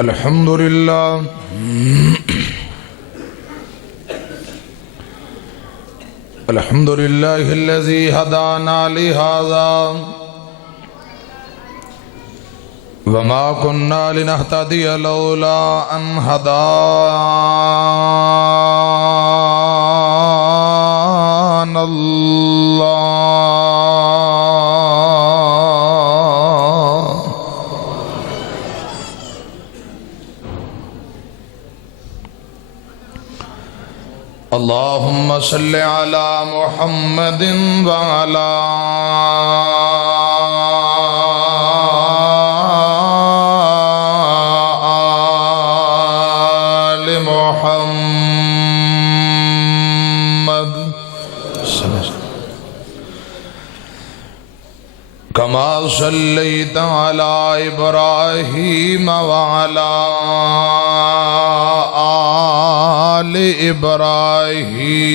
الحمد لله الحمد لله الذي هدانا لهذا وما كنا لنهتدي لولا أن هدانا الله اللهم صل على محمد وعلى آل محمد كما صليت على إبراهيم وعلى آل إبراهيم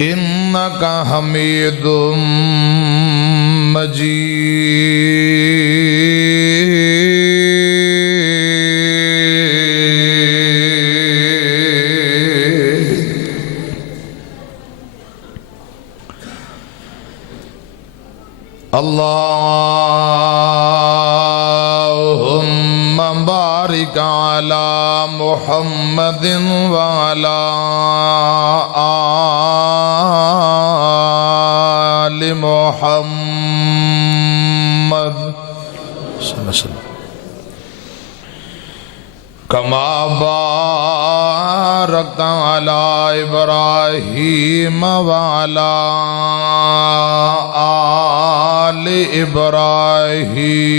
إنك حميد مجيد اللهم بارك على محمد وعلى آل محمد كما باركت على إبراهيم وعلى آل إبراهيم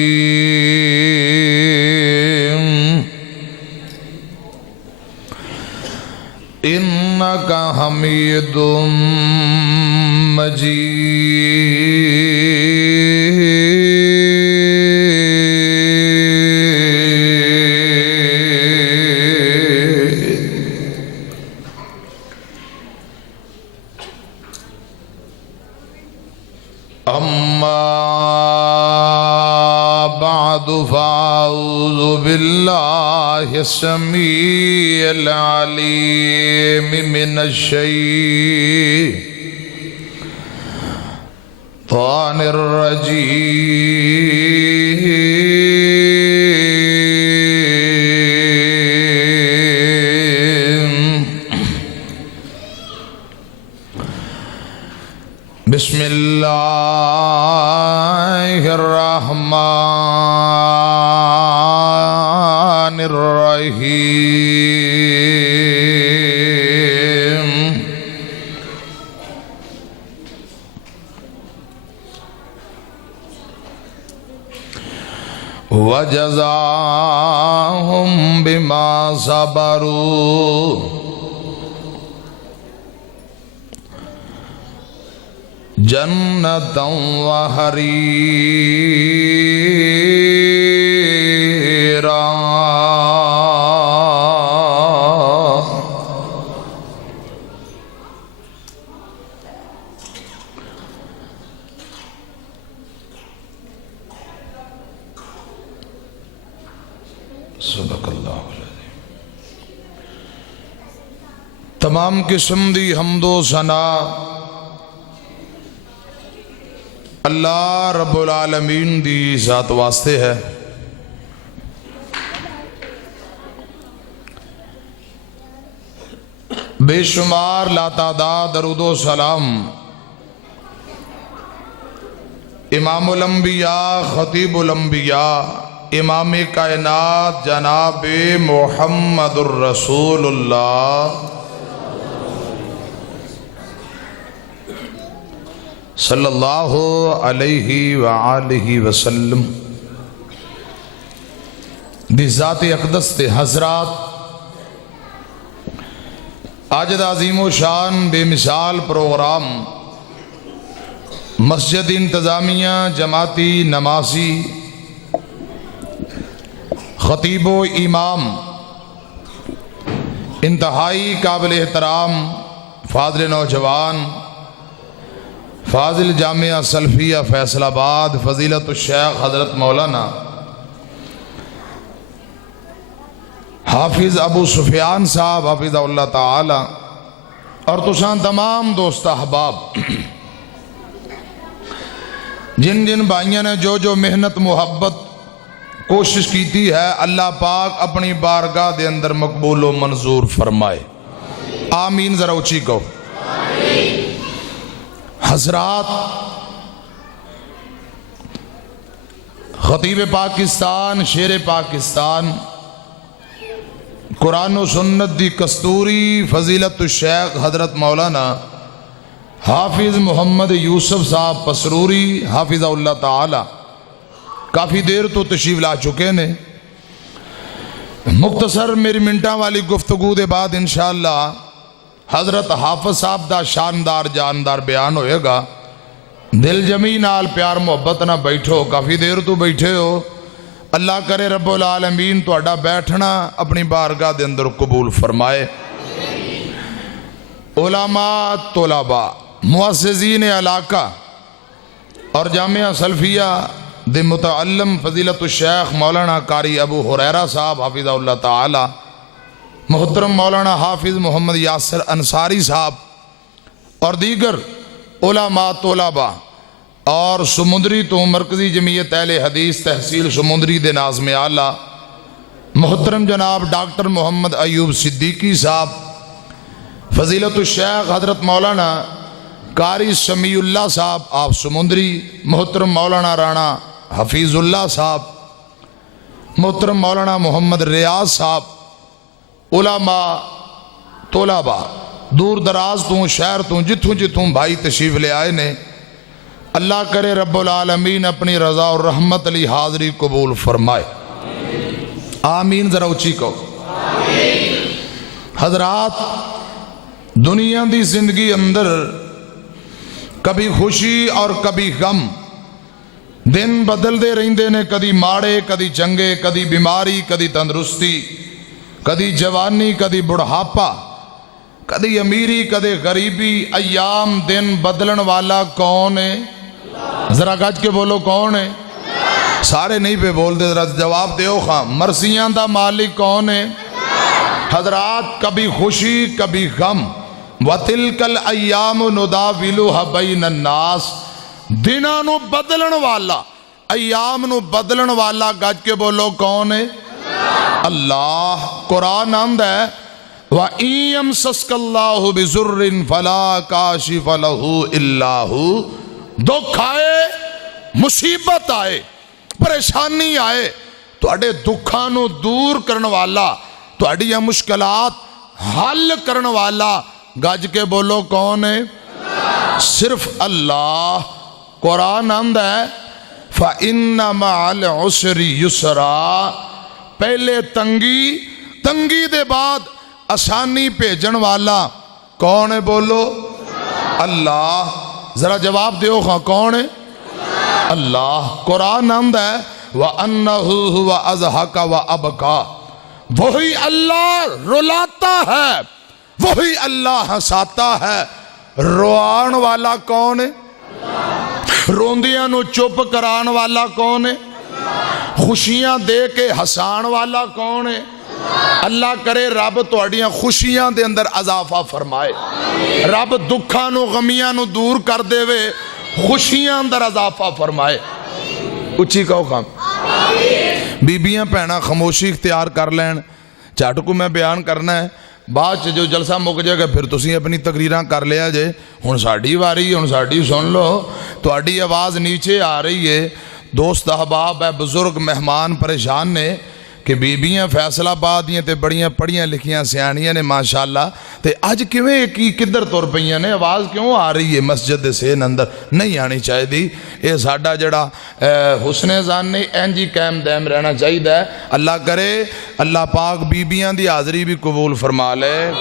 إنك حميد مجيد أما بعد فأعوذ بالله السميع العليم من الشيطان الرجيم بسم الله الرحمن الرحيم وجزاهم بما صبروا جنة وحريرا صدق اللہ العظیم۔ تمام قسم دی حمد و ثنا اللہ رب العالمین دی ذات واسطے ہے۔ بے شمار لاتعداد درود و سلام امام الانبیاء خطیب الانبیاء امام کائنات جناب محمد الرسول اللہ صلی اللہ علیہ وآلہ وسلم دی ذات اقدس تے حضرات آج دا عظیم و شان بے مثال پروگرام مسجد انتظامیہ جماعتی نمازی خطیب و امام انتہائی قابل احترام فاضل نوجوان فاضل جامعہ سلفیہ فیصل آباد فضیلت الشیخ حضرت مولانا حافظ ابو سفیان صاحب حافظ اللہ تعالی اور تساں تمام دوست احباب جن جن بھائیوں نے جو محنت محبت کوشش کیتی ہے، اللہ پاک اپنی بارگاہ دے اندر مقبول و منظور فرمائے، آمین۔ ذرا اچھی کہو حضرات۔ خطیب پاکستان، شیر پاکستان، قرآن و سنت دی کستوری فضیلت الشیخ حضرت مولانا حافظ محمد یوسف صاحب پسروری حافظ اللہ تعالی کافی دیر تو تشریف لا چکے نے۔ مختصر میری منٹاں والی گفتگو دے بعد انشاءاللہ حضرت حافظ صاحب دا شاندار جاندار بیان ہوئے گا۔ دل جمی نال پیار محبت نہ بیٹھو، کافی دیر تو بیٹھے ہو، اللہ کرے رب العالمین تہاڈا بیٹھنا اپنی بارگاہ دے اندر قبول فرمائے۔ علماء، طلباء، مؤسسین علاقہ اور جامعہ سلفیہ دے متعلم فضیلت الشیخ مولانا قاری ابو ہریرہ صاحب حافظ اللہ تعالی، محترم مولانا حافظ محمد یاسر انصاری صاحب اور دیگر علماء، طلباء اور سمندری تو مرکزی جمعیت اہل حدیث تحصیل سمندری دے ناظم اعلیٰ محترم جناب ڈاکٹر محمد ایوب صدیقی صاحب، فضیلت الشیخ حضرت مولانا قاری سمیع اللہ صاحب آپ سمندری، محترم مولانا رانا حفیظ اللہ صاحب، محترم مولانا محمد ریاض صاحب، علماء، طلباء، دور دراز تو شہر تو جتوں بھائی تشریف لے آئے نے، اللہ کرے رب العالمین اپنی رضا اور رحمت علی حاضری قبول فرمائے، آمین۔ ذرا اچھی کہو حضرات۔ دنیا دی زندگی اندر کبھی خوشی اور کبھی غم، دن بدل دے رہندے نے، کدی ماڑے کدی چنگے، کدی بیماری کدی تندرستی، کدی جوانی کدی بڑھاپا، کدی امیری کدی غریبی، ایام دن بدلن والا کون ہے؟ ذرا گج کے بولو کون ہے؟ سارے نہیں پہ بول دے، ذرا جواب دیو خواہ، مرضیاں دا مالک کون ہے؟ حضرات کبھی خوشی کبھی غم، وَتِلْكَ الْأَيَّامُ نُدَاوِلُهَا بَيْنَ النَّاسِ، دنوں نو بدلن والا، ایام نو بدلن والا، گج کے بولو کون ہے؟ اللہ۔ قرآن آمد ہے وَإِن يَمْسَسْكَ اللَّهُ بِضُرٍّ فَلَا كَاشِفَ لَهُ إِلَّا هُوَ، دکھ آئے، مصیبت آئے، پریشانی آئے، تواڈے دکھاں نو دور کرن والا، تواڈیاں مشکلات حل کرن والا، گج کے بولو کون ہے؟ صرف اللہ۔ قرآن آمد ہے فَإِنَّ مَعَ الْعُسْرِ يُسْرًا، پہلے تنگی دے بعد آسانی بھیجن والا کون ہے؟ بولو اللہ۔ ذرا جواب دیو خواہ کون ہے؟ اللہ۔ قرآن آمد ہے وَأَنَّهُ هُوَ أَضْحَكَ وَأَبْكَى، وہی اللہ رلاتا ہے، وہی اللہ ہنساتا ہے۔ روان والا کون ہے؟ روندیاں نو چپ کران والا کون ہے؟ خوشیاں دے کے ہسان والا کون ہے؟ اللہ کرے رب تواڈیاں خوشیاں دے اندر اضافہ فرمائے، رب دکھاں نو غمیاں نو دور کر دے وے، خوشیاں اندر اضافہ فرمائے۔ اچھی کہو خام۔ بیبیاں پہنا خاموشی اختیار کر لین، چاٹ کو میں بیان کرنا ہے، بعد جو جلسہ مک جائے گا پھر تسی اپنی تقریراں کر لیا جے، ہن ساڈی واری، ہن ساڈی سن لو، تواڈی آواز نیچے آ رہی ہے، دوست احباب ہے، بزرگ مہمان پریشان نے کہ بیبیاں فیصلہ آباد دیاں تے بڑیاں پڑھیاں لکھیاں سیانیاں نے ماشاءاللہ، تے اج کیویں کی کدھر تر پئیاں نے، آواز کیوں آ رہی ہے مسجد سین اندر؟ نہیں آنی چاہیے دی، اے ساڈا جڑا حسن زان نہیں اینجی قائم دائم رہنا چاہیے۔ اللہ کرے اللہ پاک بیبیاں دی حاضری بھی قبول فرما لے،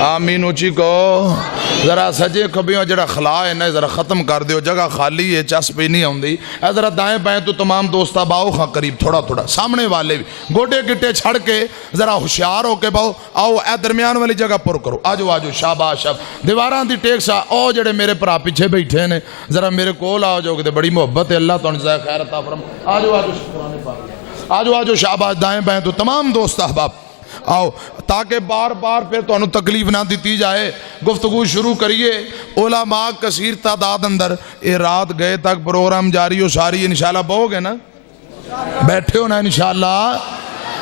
آمین اچھی کو۔ ذرا سجے کھبیوں جڑا خلا ہے نا ذرا ختم کر دیو، جگہ خالی ہے، چس پہ نہیں آؤں دی، ذرا دائیں بائیں تو تمام دوستہ باؤ خاں قریب تھوڑا تھوڑا، سامنے والے بھی گوڈے گوڈے گٹے چھڑ کے ذرا ہوشیار ہو کے باؤ آؤ اے درمیان والی جگہ پر کرو آجو آجو شاباش دیواراں دی ٹیک سا او جڑے میرے پرا پیچھے بیٹھے نے ذرا میرے کول آؤ جو کہ بڑی محبت ہے اللہ تانوں جزائے خیر عطا فرمائے آجو آجو شکرانے پاک آجو آجو شاباش دائیں بائیں تو تمام دوست احباب آؤ تاکہ بار بار پھر تو انہوں تکلیف نہ دیتی جائے گفتگو شروع کریے علماء کثیر تعداد اندر اے رات گئے تک پروگرام جاری ہو ساری انشاءاللہ بہو گے نا بیٹھے ہو نا انشاءاللہ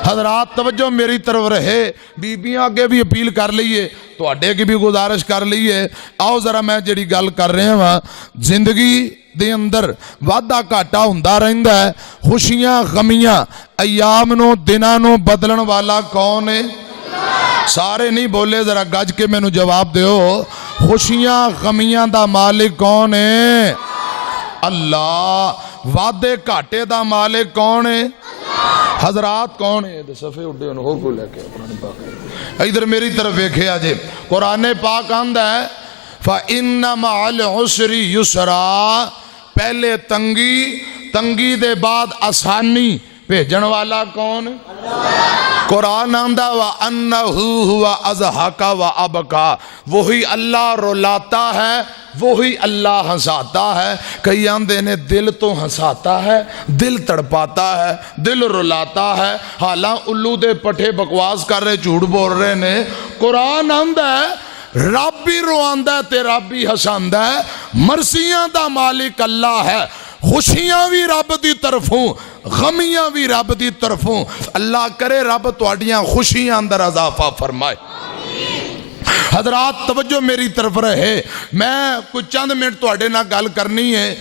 حضرات توجہ میری طرف رہے بیبیاں آگے بھی اپیل کر لیے تو اڈے کی بھی گزارش کر لیے آؤ ذرا میں جڑی گل کر رہے ہیں زندگی دے اندر وعدہ گھاٹا ہوندا رہندا ہے خوشیاں غمیاں ایام نو دناں نو بدلن والا کون ہے سارے نہیں بولے ذرا گج کے میں نو جواب دیو خوشیاں غمیاں دا مالک کون ہے اللہ وعدے گھاٹے دا مالک کون ہے حضرات کون ہے صفحے اٹھے انہوں اور کوئی لے کے قرآن پاک ادھر میری طرف دیکھے آجے قرآن پاک آندہ ہے فَإِنَّ مَعَ الْعُسْرِ يُسْرًا پہلے تنگی دے بعد آسانی بھیجن والا کون قرآن آندہ وَأَنَّهُ هُوَ أَضْحَكَ وَأَبْكَى وہی اللہ رلاتا ہے وہی اللہ ہنساتا ہے کئی آندے نے دل تو ہنساتا ہے دل تڑپاتا ہے دل رلاتا ہے حالاں الو دے پٹھے بکواس کر رہے جھوٹ بول رہے نے قرآن آندہ ہے رب بھی رواندہ ہے تے رب بھی ہساندہ ہے مرسیاں دا مالک اللہ ہے خوشیاں بھی رب دی طرفوں غمیاں بھی رب دی طرفوں اللہ کرے رب تواڈیاں خوشیاں اندر اضافہ فرمائے حضرات توجہ میری طرف رہے میں کچھ چند منٹ تواڈے نہ گل کرنی ہے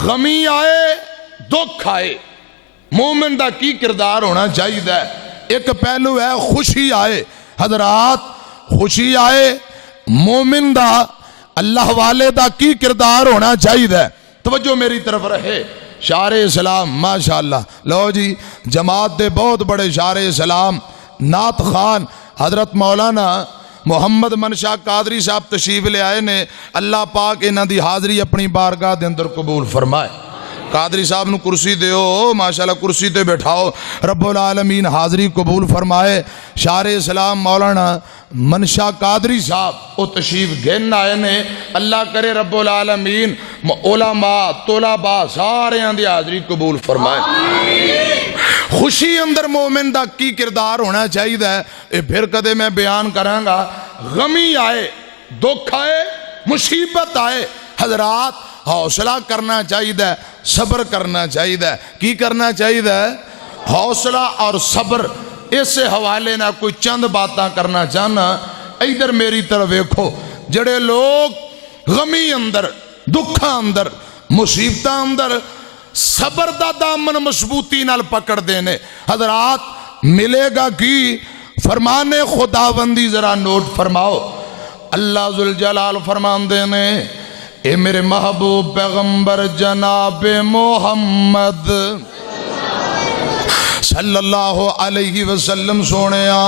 غمی آئے دکھ آئے مومن دا کی کردار ہونا چاہیے ایک پہلو ہے خوشی آئے حضرات خوشی آئے مومن دا اللہ والے دا کی کردار ہونا چاہیے توجہ میری طرف رہے شاعر اسلام ماشاءاللہ لو جی جماعت دے بہت بڑے شاعر اسلام نعت خان حضرت مولانا محمد منشا قادری صاحب تشریف لے آئے نے اللہ پاک انہاں دی حاضری اپنی بارگاہ دے اندر قبول فرمائے قادری صاحب نو کرسی دیو ماشاءاللہ کرسی تے بیٹھاؤ رب العالمین حاضری قبول فرمائے شاعر اسلام مولانا منشا قادری صاحب او تشریف گھن آئے نے اللہ کرے رب العالمین علماء طلباء سارے دی حاضری قبول فرمائے خوشی اندر مومن دا کی کردار ہونا چاہیے اے پھر کدے میں بیان کراں گا غمی آئے دکھ آئے مصیبت آئے حضرات حوصلہ کرنا چاہیے صبر کرنا چاہیے کی کرنا چاہیے حوصلہ اور صبر اس حوالے نہ کوئی چند باتاں کرنا چاہنا ادھر میری طرف دیکھو جڑے لوگ غمی اندر دکھاں اندر مصیبتاں اندر صبر دا دامن مضبوطی نال پکڑ دینے حضرات ملے گا کی فرمان خداوندی ذرا نوٹ فرماؤ اللہ ذوالجلال فرمان دینے اے میرے محبوب پیغمبر جناب محمد صلی اللہ علیہ وسلم سونیا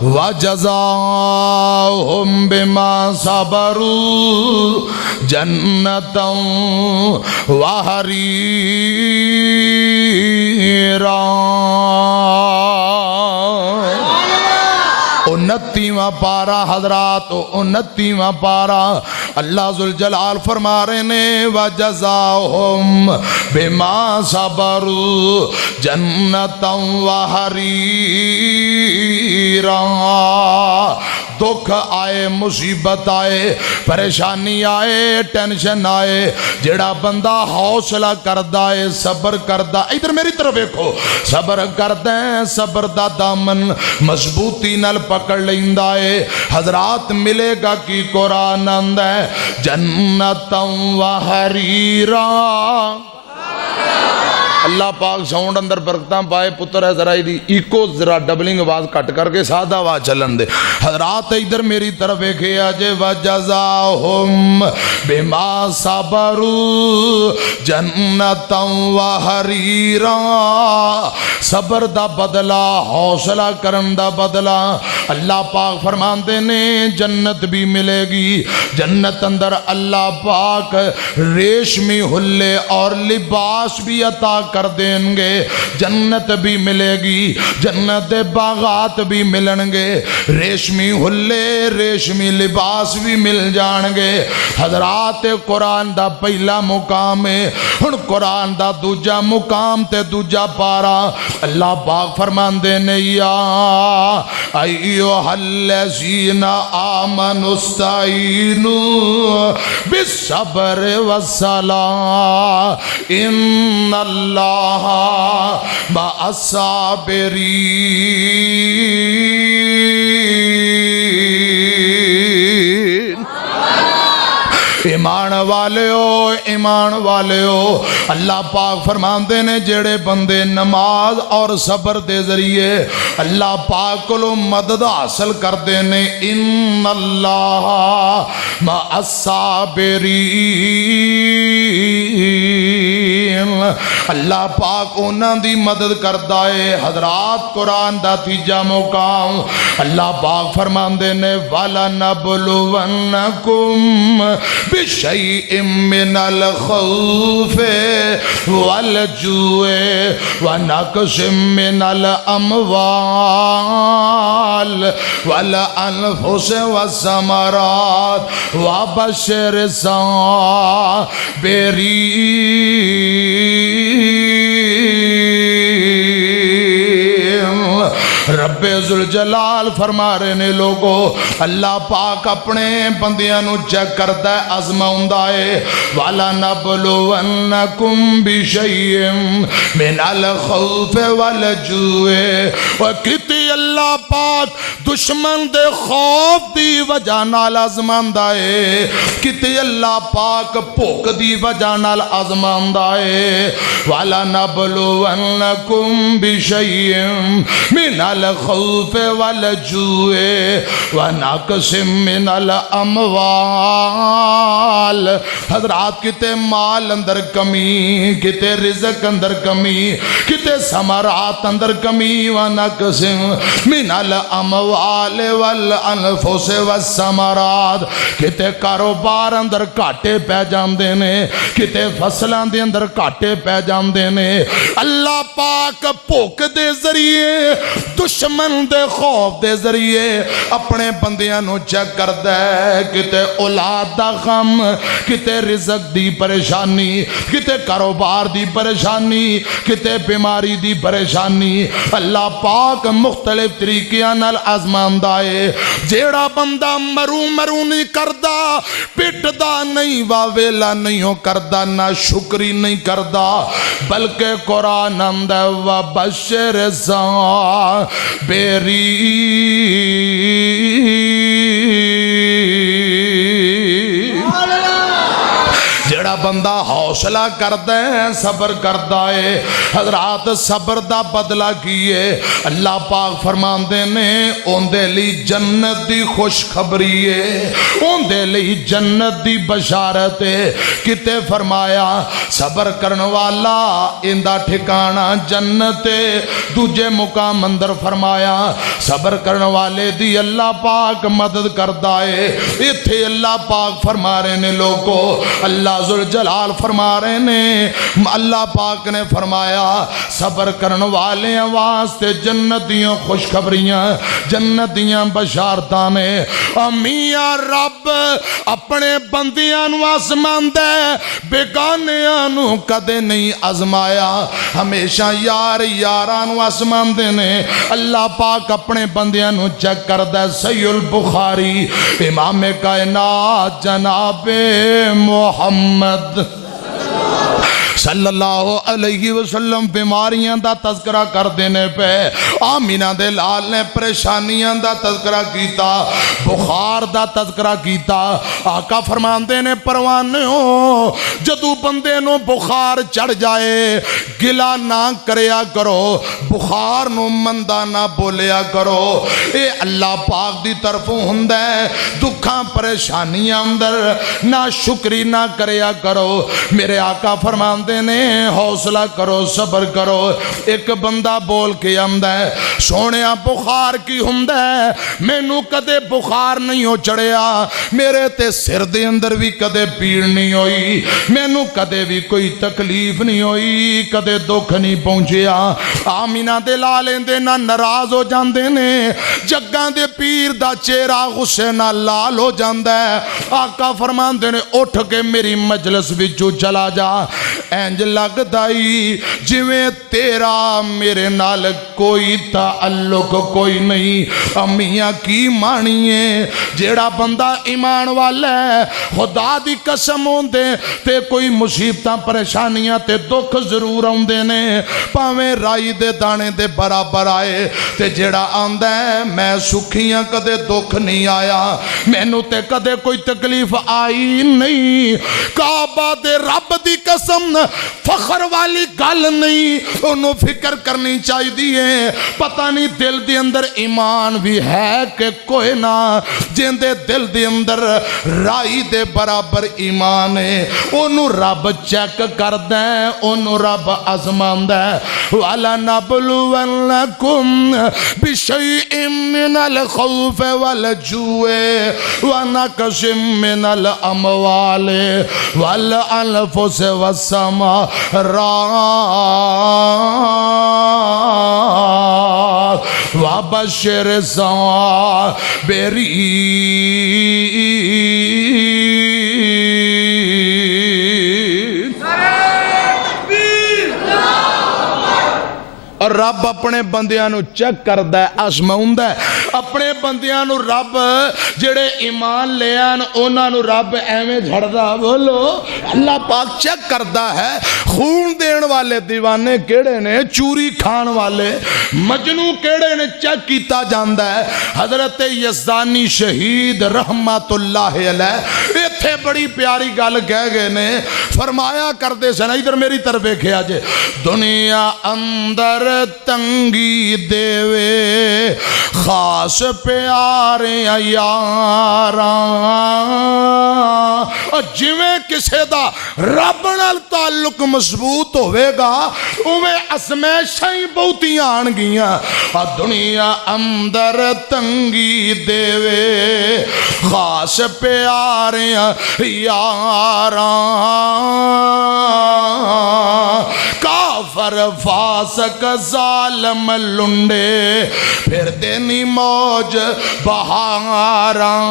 وَجَزَاهُمْ بِمَا صَبَرُوا جَنَّةً وَحَرِيرًا 29واں پارا حضرات 29واں پارا اللہ ذوالجلال فرما رہے نے وَجَزَاهُمْ بِمَا صَبَرُوا جَنَّةً وَحَرِيرًا دکھ آئے مصیبت آئے پریشانی آئے ٹینشن آئے جڑا بندہ حوصلہ کردہ ہے صبر کردہ ادھر میری طرف دیکھو صبر کردہ ہے صبر دا دامن مضبوطی نال پکڑ لیندہ ہے حضرات ملے گا کی قرآن اندہ ہے جنتاں وحریراں اللہ پاک ساؤنڈ اندر برکتاں پائے پتر ہے ذرا دی ایکو ذرا ڈبلنگ آواز کٹ کر کے سادہ آواز چلن دے حضرات ادھر میری طرف ایکھے آجے وَجَزَاهُمْ بِمَا صَبَرُوا جَنَّةً وَحَرِيرًا صبر دا بدلہ حوصلہ کرن دا بدلہ اللہ پاک فرمان دینے جنت بھی ملے گی جنت اندر اللہ پاک ریشمی حلے اور لباس بھی عطا کر دیں گے، جنت بھی ملے گی، جنت دے باغات بھی ملن گے، ریشمی حلے ریشمی لباس بھی مل جان گے۔ حضرات قرآن دا پہلا مقام ہے، ہن قرآن دا دوجا مقام تے دوجا پارا اللہ پاک فرماندے نے یا ایھا الذین آمنوا استعینوا بالصبر والصلاۃ ان اللہ مع الصابرین۔ ایمان والے ہو اللہ پاک فرماندے نے جڑے بندے نماز اور صبر دے ذریعے اللہ پاک کو مدد حاصل کر دینے، ان اللہ مع الصابرین، اللہ پاک انہاں دی مدد کردا ہے۔ حضرات قرآن دا تیجا مقام اللہ پاک فرماندے نے وَلَنَبْلُوَنَّكُمْ بِشَيْءٍ مِّنَ الْخَوْفِ وَالْجُوعِ وَنَقْصٍ مِّنَ الْأَمْوَالِ وَالْأَنفُسِ وَالثَّمَرَاتِ وَبَشِّرِ الصَّابِرِينَ۔ رب ذوالجلال فرما رہے نے لوگو اللہ پاک اپنے بندیاں نو چیک کرتا ہے، آزماؤندا ہے۔ وَلَنَبْلُوَنَّكُمْ بِشَيْءٍ مِّنَ الْخَوْفِ وَالْجُوعِ، اور کتی اللہ پاک دشمن دے خوف دی وجہ نال آزماؤندا ہے، کتی اللہ پاک بھوک دی وجہ نال آزماؤندا ہے۔ وَلَنَبْلُوَنَّكُمْ بِشَيْءٍ مِّنَ الخوف والجوع ونقص من الاموال۔ حضرات کتے مال اندر کمی، کتے رزق اندر کمی، کتے ثمرات اندر کمی، ونقص من الاموال والانفس والثمرات، کتے کاروبار اندر کاٹے پہ جاندے نے، کتے فصلاں دے اندر کاٹے پہ جاندے نے۔ اللہ پاک بھوک دے ذریعے دشمن دے خوف دے ذریعے اپنے بندیاں نو چیک کردا ہے، کتے اولاد دا غم، کتے رزق دی پریشانی، کتے کاروبار دی پریشانی، کتے بیماری دی پریشانی، اللہ پاک مختلف طریقیاں نال آزماندا ہے۔ جیڑا بندہ مرو نہیں کردا، پٹدا نہیں، واویلا نہیں ہو کردا، نہ شکری نہیں کردا، بلکہ قرآن اندر وَبَشِّرِ الصابرین۔ جڑا بندہ حوصلہ کردا ہے، صبر کردا ہے، حضرات صبر دا بدلہ کیے اللہ پاک فرماندے نے اوندے لی جنت دی خوشخبری ہے، اوندے لی جنت دی بشارت ہے۔ کتے فرمایا صبر کرن والا اندہ ٹھکانہ جنت ہے، دوجے مقام اندر فرمایا صبر کرن والے دی اللہ پاک مدد کردا ہے۔ ایتھے اللہ پاک فرما رہے نے لوگو، اللہ ذوالجلال فرما رہے نے، اللہ پاک نے فرمایا صبر کرن والے واسطے جنتیاں خوشخبریاں، جنتیاں بشارتاں نے۔ میاں رب اپنے بندیاں نو آزماندا ہے، بیگانیاں نو کدے نہیں آزمایا، ہمیشہ یاراں نو آزماندے نے۔ اللہ پاک اپنے بندیاں نو چیک کردا ہے۔ صحیح البخاری امام کائنات جناب محمد صلی اللہ علیہ وسلم بیماریاں دا تذکرہ کر دینے پہ آمینہ دے لال نے پریشانیاں دا تذکرہ کیتا، بخار دا تذکرہ کیتا۔ آقا فرماندے نے پروانے ہو جدو بندے نو بخار چڑھ جائے گلا نہ کریا کرو، بخار نو مندہ نہ بولیا کرو، اے اللہ پاک دی طرف ہوندہ ہے۔ دکھاں پریشانیاں اندر نہ شکری نہ کریا کرو۔ میرے آقا فرماندے فرماندے نے حوصلہ کرو صبر کرو. ایک بندہ بول کے آندا ہے سونیا بخار کی ہوندا ہے, مینوں کدے بخار نہیں ہو چڑھیا, میرے تے سر دے اندر بھی کدے پیڑ نہیں ہوئی, مینوں کدے بھی کوئی تکلیف نہیں ہوئی, کدے دکھ نہیں پہنچیا. آمینہ دے لالیں دے نہ ناراض ہو جاندے نے, جگاں دے پیر دا چہرہ غصے نہ لال ہو جاندا ہے. آقا فرماندے نے اٹھ کے میری مجلس وچوں چلا جا, انج لگدائی جویں تیرا میرے نال کوئی تعلق کوئی نہیں. امیاں کی مانیے جیڑا بندہ ایمان والا ہے خدا دی قسم ہوندے تے کوئی مصیبتاں پریشانیاں تے دکھ ضرور ہوندے نے, پاویں رائی دے دانے دے برابر آئے تے جیڑا آندا ہے میں سکھیاں کدے دکھ نہیں آیا, مینوں تے کدے کوئی تکلیف آئی نہیں. کعبہ دے رب دی قسم فخر والی گل نہیں, انہوں فکر کرنی چاہی دیئے. پتہ نہیں دل دی اندر ایمان بھی ہے کہ کوئی نہ, جن دے دل دی اندر رائی دے برابر ایمان ہے انہوں رب چیک کر دیں, انہوں رب آزمان دیں. وَلَنَبْلُوَنَّكُمْ بِشَيْءٍ مِّنَ الْخَوْفِ وَالْجُوعِ وَنَقْصٍ مِّنَ الْأَمْوَالِ وَالْأَنفُسِ وَالثَّمَرَاتِ وَبَشِّرِ الصَّابِرِينَ. اور رب اپنے بندیاں نو چیک کردا ہے, آزماؤندا ہے اپنے بندیاں نو. رب جڑے ایمان لے آن انہاں نو رب ایویں جھڑدا, بولو اللہ پاک چیک کردا ہے خون دین والے دیوانے کیڑے نے, چوری کھان والے مجنوں کیڑے نے, چیک کیتا جاندا ہے. حضرت یزدانی شہید رحمت اللہ علیہ ایتھے بڑی پیاری گل کہہ گئے نے, فرمایا کردے سن, ادھر میری طرف دیکھیا جے, دنیا اندر تنگی دیوے خاص پیارے یاراں, جویں کسے دا رب نال تعلق مضبوط ہوئے گا اویں ازمیشاں ہی بہتیاں آن گیاں. دنیا اندر تنگی دیوے خاص پیارے یاراں, کافر فاسق ظالم لنڈے پھر دینی موج بہاراں.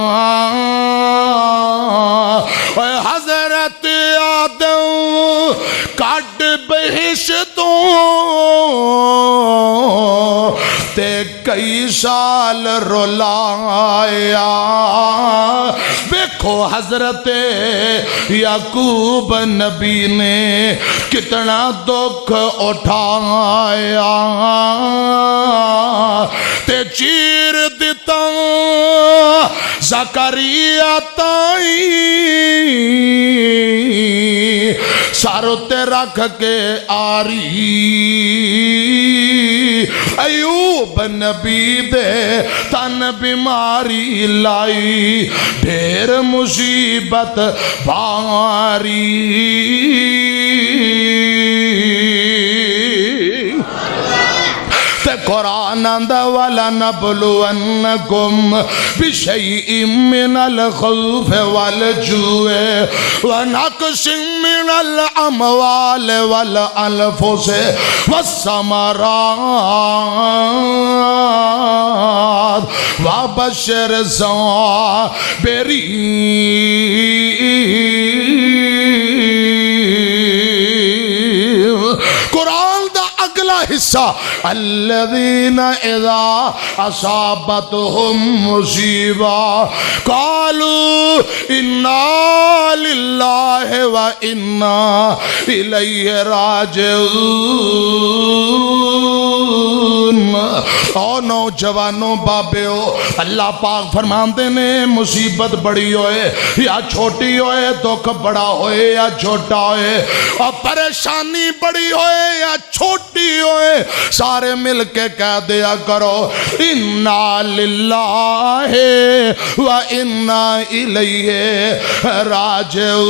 حضرت آدم کٹ بہشتوں تے کئی سال رولایا, دیکھو حضرت یعقوب نبی نے کتنا دکھ اٹھایا تے چیر دیتا زکریا تائی, سارو تے رکھ کے آری ایوب نبی دے تن بیماری لائی, ڈھیر مصیبت باری. قرآن اندہ وَلَنَبْلُوَنَّكُمْ بِشَيْءٍ مِّنَ الْخَوْفِ وَالْجُوعِ وَنَقْصٍ مِّنَ الْأَمْوَالِ وَالْأَنفُسِ وَالثَّمَرَاتِ وَبَشِّرِ الصَّابِرِينَ. قرآن دا اگلا حصہ الذین اذا اصابتهم مصیبہ قالوا انا للہ و انا الیہ راجعون. او نوجوانوں بابیو, اللہ پاک فرماندے نے مصیبت بڑی ہوئے یا چھوٹی ہوئے, دکھ بڑا ہوئے یا چھوٹا ہوئے, اور پریشانی بڑی ہوئے یا چھوٹی ہوئے, سارے مل کے کہہ دیا کرو انا للہ و انا الیہ راجعون.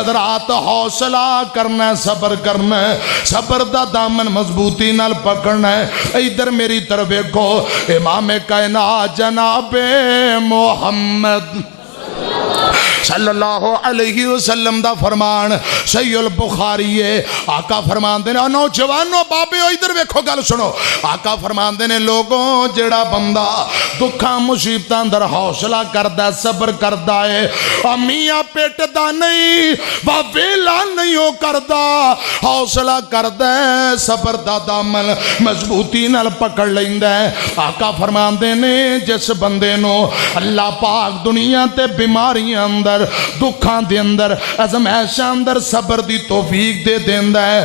حضرات حوصلہ کرنا ہے، صبر کرنا ہے، صبر دا دامن مضبوطی نال پکڑنا ہے۔ ادھر میری طرف دیکھو، امام کائنات جناب محمد صلی اللہ علیہ وسلم دا فرمان صحیح البخاری ہے۔ آقا فرمان دینے، نوجوانوں بابے ادھر ویکھو گل سنو، آقا فرمان دینے لوگوں جڑا بندہ دکھاں مصیبتاں اندر حوصلہ کردا ہے، صبر کردا ہے، میاں پیٹ دا نہیں ویلا نہیں ہو کردا، حوصلہ کردا ہے، صبر دا دامن مضبوطی نال پکڑ لیندا ہے۔ آقا فرمان دینے جس بندے نو اللہ پاک دنیا تے بیماریاں اندر دکھاں دے اندر ازمائشاں اندر صبر دی توفیق دے دیندا ہے،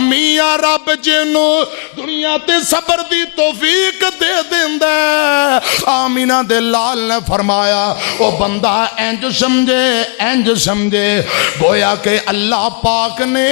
میاں رب جنو دنیا تے صبر دی توفیق دے دیندا ہے۔ آمینہ دے لال نے فرمایا او بندہ انج سمجھے گویا کہ اللہ پاک نے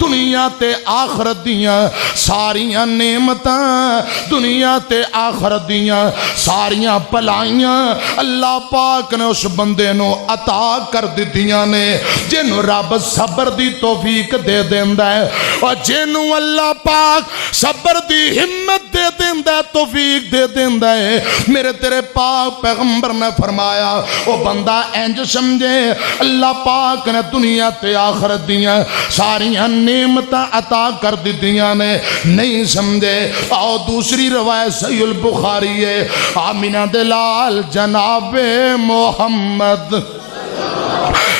دنیا تے آخرت دیاں ساریاں نعمتاں، دنیا تے آخرت دیاں ساریاں پلائیاں اللہ پاک نے اس بندے نو عطا کر دیتیاں نے جنو رب صبر دی توفیق دے دیندا ہے، اور جنو اللہ پاک صبر دی ہمت دے دیندا ہے، توفیق دے دیندا ہے۔ میرے تیرے پاک پیغمبر نے فرمایا او بندہ انج سمجھے اللہ پاک نے دنیا تے آخرت دیاں ساریاں نعمتاں عطا کر دیتیاں نے، نہیں سمجھے آؤ دوسری روایت صحیح البخاری ہے، آمینہ دلال جناب محمد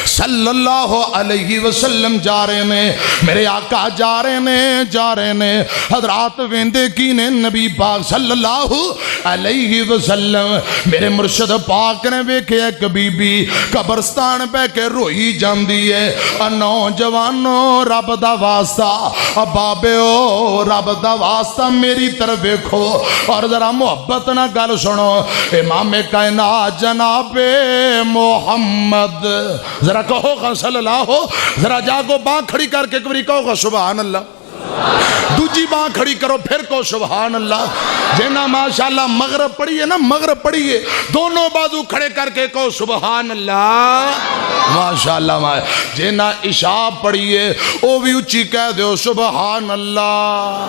صلی اللہ علیہ وسلم جا رہے نے، میرے آقا جا رہے نے، حضرات ویندے کی نے نبی پاک صلی اللہ علیہ وسلم، میرے مرشد پاک نے ویکھے ایک بی بی قبرستان پہ کے روئی جاندی ہے، نوجوانوں رب دا واسطہ، بابے او رب دا واسطہ میری طرف ویکھو اور ذرا محبت نہ گل سنو، امام کائنات جناب محمد ذرا کہو گا صلی اللہ ہو، ذرا جاگو باں کھڑی کر کے کبھی کہو گا سبحان اللہ، دوجی باں کھڑی کرو پھر کہو سبحان اللہ، جینا ماشاءاللہ مغرب پڑھیے نا، مغرب پڑھیے دونوں بازو کھڑے کر کے کہو سبحان اللہ ماشاءاللہ، جینا عشاء پڑھیے او بھی اچھی کہہ دیو سبحان اللہ،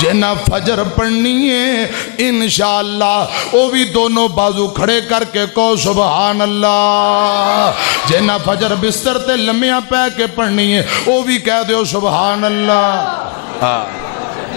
جینا فجر پڑھنی ہے انشاءاللہ او بھی دونوں بازو کھڑے کر کے کہو سبحان اللہ، جینا فجر بستر تے لمیاں پہ کے پڑھنی ہے او بھی کہہ دیو سبحان اللہ۔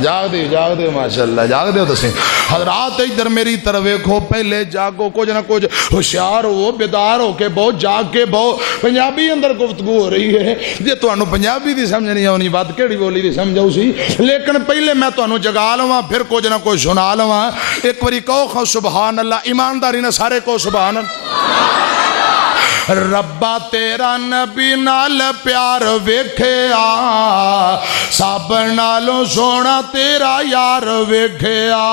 جاگ دیو ماشاءاللہ، جاگ دیو تسیں حضرات ادھر میری طرف دیکھو، پہلے جاگو کچھ نہ کچھ ہوشیار ہو، بیدار ہو کے بہت جاگ کے بہت پنجابی اندر گفتگو ہو رہی ہے، جے تو انہوں پنجابی دی سمجھ نہیں آنی بات کیڑی بولی دی سمجھو سی، لیکن پہلے میں تو انہوں جگا لواں پھر کچھ نہ کچھ سنا لواں، ایک باری کہو سبحان اللہ، ایمانداری نہ سارے کو سبحان اللہ۔ ربا تیرا نبی نال پیار ویکھیا، سب نالوں سونا تیرا یار ویکھیا۔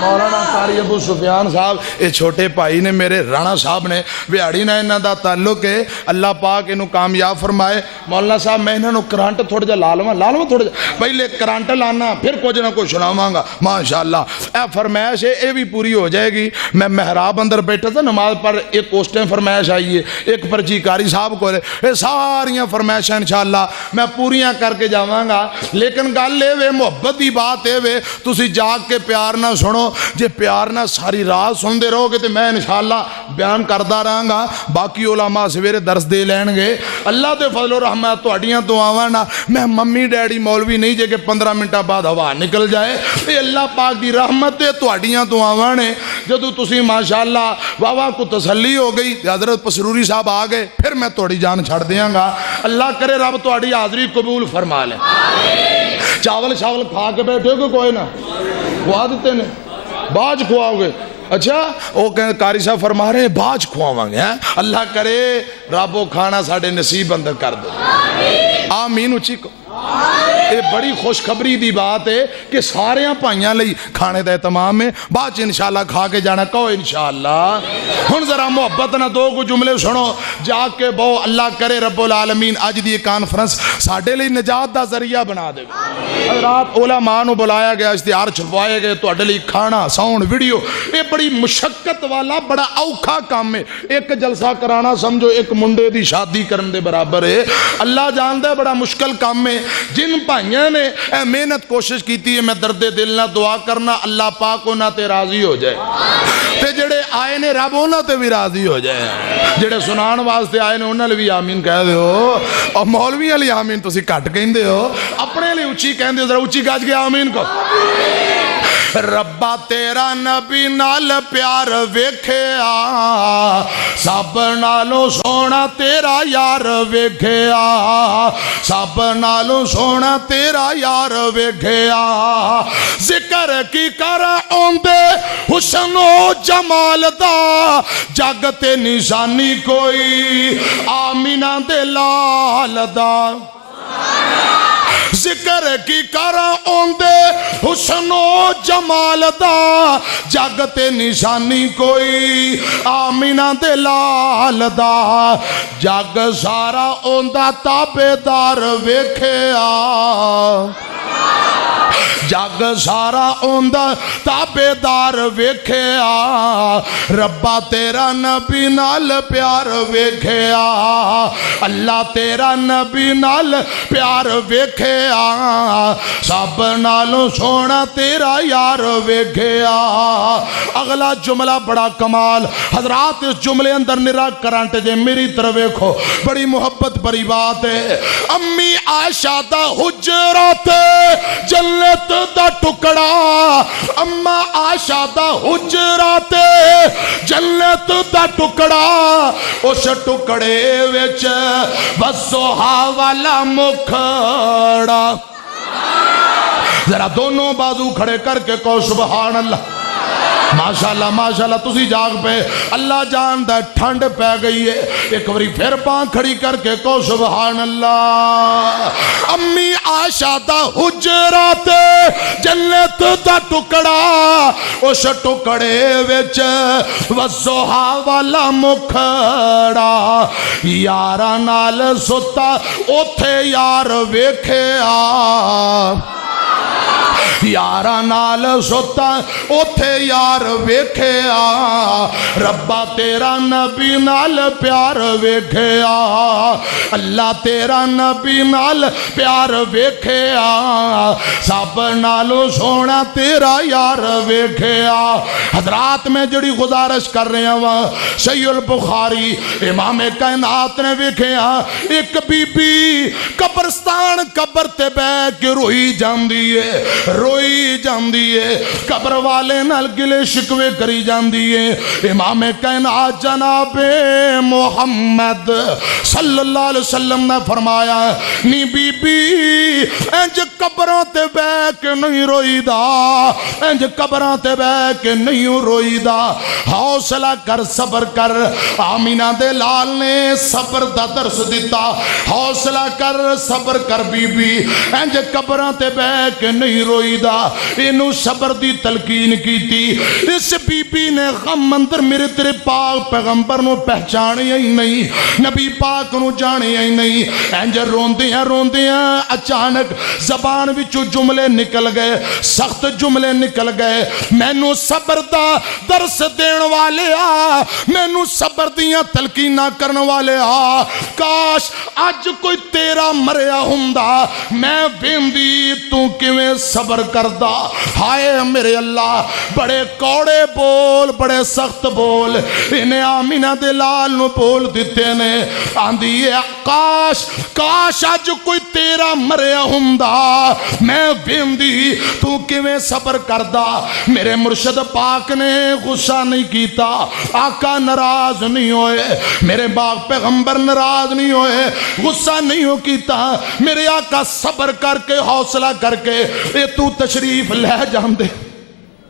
مولانا قاری ابو سفیان صاحب یہ چھوٹے بھائی نے میرے رانا صاحب نے ویاڑی نہ انہاں دا تعلق ہے، اللہ پاک انہوں کامیاب فرمائے۔ مولانا صاحب میں انہوں کرانٹ تھوڑا جا لالواں تھوڑا جا پہلے کرانٹ لانا پھر کچھ نہ کچھ سناواں گا ماشاءاللہ۔ اے فرمائش ہے اے بھی پوری ہو جائے گی۔ میں محراب اندر بیٹھا تھا نماز پر، ایک کوسٹیں فرمائش آئی ہے، ایک پرچی قاری صاحب کو یہ ساریاں فرمائشیں انشاءاللہ میں پوریاں کر کے جاواں گا، لیکن گل اے وے محبت دی بات اے وے تسی جاگ کے پیار نہ سنو، جے پیار نہ ساری رات سن دے رہو گے تو میں انشاءاللہ بیان کردہ رہاں گا، باقی علماء سویرے درس دے لین گے۔ اللہ دے فضل و رحمت تو اڈیاں تو آوانا، میں ممی ڈیڈی مولوی نہیں جے کہ 15 منٹہ بعد ہوا نکل جائے، یہ اللہ پاک دی رحمت ہے تو اڈیاں تو آوانے۔ جدو تسی ماشاءاللہ واہ کو تسلی ہو گئی، حضرت پسروری صاحب آ گئے، پھر میں توڑی جان چھڑ دیاں گا۔ اللہ کرے رب تو اڈی حاضری قبول فرما لیں۔ چاول شاول کھا کے بیٹھے ہو کہ کوئی نہ کھوا دیتے نے، باج کھواؤ گے؟ اچھا وہ قاری صاحب فرما رہے ہیں باج کھواواں گے، اللہ کرے رب وہ کھانا ساڑھے نصیب اندر کر دے، آمین اچھی کو۔ یہ بڑی خوشخبری دی بات ہے کہ سارے بھائیاں لئی کھانے دا اہتمام ہے بعد انشاءاللہ کھا کے جانا کہو انشاءاللہ ہن ذرا محبت نہ دو کو جملے سنو جا کے بہو اللہ کرے رب العالمین اج دی کانفرنس ساڈے لئی نجات دا ذریعہ بنا دے حضرات علماء نو بلایا گیا اشتہار چھپوائے گئے تواڈے لئی کھانا ساؤنڈ ویڈیو یہ بڑی مشقت والا بڑا اوکھا کام ہے ایک جلسہ کرانا سمجھو ایک منڈے دی شادی کرن دے برابر ہے اللہ جاندا ہے بڑا مشکل کام ہے جن بھائیاں نے محنت کوشش کیتی ہے میں درد دل نہ دعا کرنا اللہ پاک انہاں تے راضی ہو جائے تے جڑے آئے نے رب انہاں تے بھی راضی ہو جائے جڑے سنان واسطے آئے نے انہاں لئی بھی آمین کہہ دیو اور مولویاں لئی آمین تسی گھٹ کہندے ہو اپنے لئی اونچی کہندے ہو ذرا اونچی گج کے آمین کو ربا تیرا نبی نال پیار ویکھیا سب نالوں سونا تیرا یار ویکھیا سب نالوں سونا تیرا یار ویکھیا ذکر کی کر اوندے حسن و جمال دا جگ تے نشانی کوئی آمینہ دے لال دا ذکر کی کر اوندے حسن و جمال دا جگ تے نشانی کوئی آمینہ دے لال دا جگ سارا اوندا تابیدار ویکھیا جگ سارا اوندا تابیدار ویکھیا ربا تیرا نبی نال پیار ویکھیا اللہ تیرا نبی نال پیار ویکھیا سب نالوں سونا تیرا یار ویکھیا اگلا جملہ بڑا کمال حضرات اس جملے اندر نرا کرانٹ جے میری طرف ویکھو بڑی محبت بڑی بات ہے امی عائشہ دا حجرات جنت دا ٹکڑا اما عائشہ دا حجرات جنت دا ٹکڑا اس ٹکڑے وچ وسوہا والا مکھڑا ذرا دونوں بازو کھڑے کر کے کو سبحان اللہ ماشاءاللہ تسی جاگ پہ اللہ جاندا ٹھنڈ پہ گئی ہے ایک باری پھر پاں کھڑی کر کے کو سبحان اللہ امی عائشہ دا حجرات جنت دا ٹکڑا اس ٹکڑے وچ وضحا والا مکھڑا یاراں نال ستا اوتھے یار ویکھیا یاراں نال ستا اوتھے یار ویکھیا ربا تیرا نبی نال پیار ویکھیا اللہ تیرا نبی نال پیار ویکھیا سب نالوں سونا تیرا یار ویکھیا حضرات میں جڑی گزارش کر رہے ہیں صحیح البخاری امام کائنات نے ویکھیا ایک بی بی قبرستان قبر تے بیٹھ کے روئی جاندی ہے قبر والے نال گلے شکوے کری جاندی ہے امام کائنات جناب محمد صلی اللہ علیہ وسلم نے فرمایا نی بی بی انج قبروں تے بیٹھ کے نہیں روئی دا انج قبروں تے بیٹھ کے نہیں روئی دا حوصلہ کر صبر کر آمینہ دے لال نے صبر دا درس دیتا حوصلہ کر صبر کر بی بی انج قبروں تے بیٹھ کے نہیں روئی دا انہوں صبر دی تلقین کی تھی اس بی بی نے غم اندر میرے تیرے پاک پیغمبر نو پہچانے ہی نہیں نبی پاک نو جانے ہی نہیں انجر روندیاں اچانک زبان وچو جملے نکل گئے سخت جملے نکل گئے میں نو صبر دا درس دین والے میں نو صبر دیاں تلقینہ کرن والے کاش آج کوئی تیرا مریا ہوندا میں ویندی تو کیویں صبر کردہ ہائے میرے اللہ بڑے کوڑے بول بڑے سخت بول انہیں آمینہ دے لال نو بول دیتے نے آندھی ہے کاش آج کوئی تیرا مریا ہوندا میں ویندی تو کیویں صبر کردہ میرے مرشد پاک نے غصہ نہیں کیتا آقا ناراض نہیں ہوئے میرے باغ پیغمبر ناراض نہیں ہوئے غصہ نہیں ہو کیتا میرے آقا صبر کر کے حوصلہ کر کے اے تو تشریف لے جان دے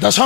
10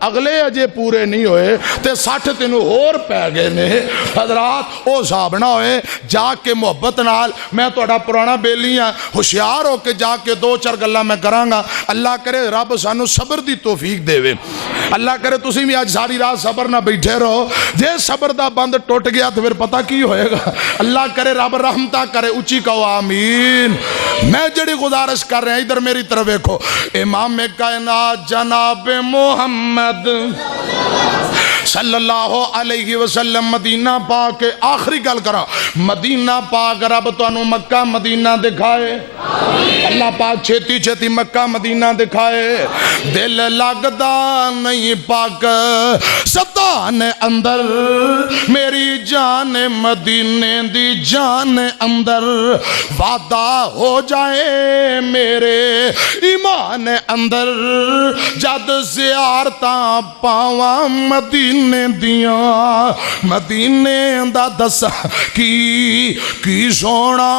اگلے اجے پورے نہیں ہوئے تے 60 تینوں اور پہ گئے نے حضرات او صاحب نہ ہوئے جا کے محبت نال میں توڑا پرانا بیلی ہاں ہوشیار ہو کے جا کے 2-4 گلاں میں کرانگا اللہ کرے رب سانو صبر دی توفیق دے وے اللہ کرے تسی بھی آج ساری رات صبر نہ بیٹھے رہو جے صبر دا بند ٹوٹ گیا تو پھر پتہ کی ہوئے گا اللہ کرے رب رحمتہ کرے اچھی کہو آمین میں جڑی گزارش کر رہے ہیں ادھر میری طرف دیکھو امام کائنات جناب محمد صلی اللہ علیہ وسلم مدینہ پاک کے آخری گل کرا مدینہ پاک رب تو انہوں مکہ مدینہ دکھائے اللہ پاک چھیتی چھیتی مکہ مدینہ دکھائے دل لگدا نہیں پاک ستان اندر میری جان مدینے دی جان اندر وعدہ ہو جائے میرے ایمان اندر جد زیارتاں پاواں مدینے دیاں مدینے دا دسا کی سونا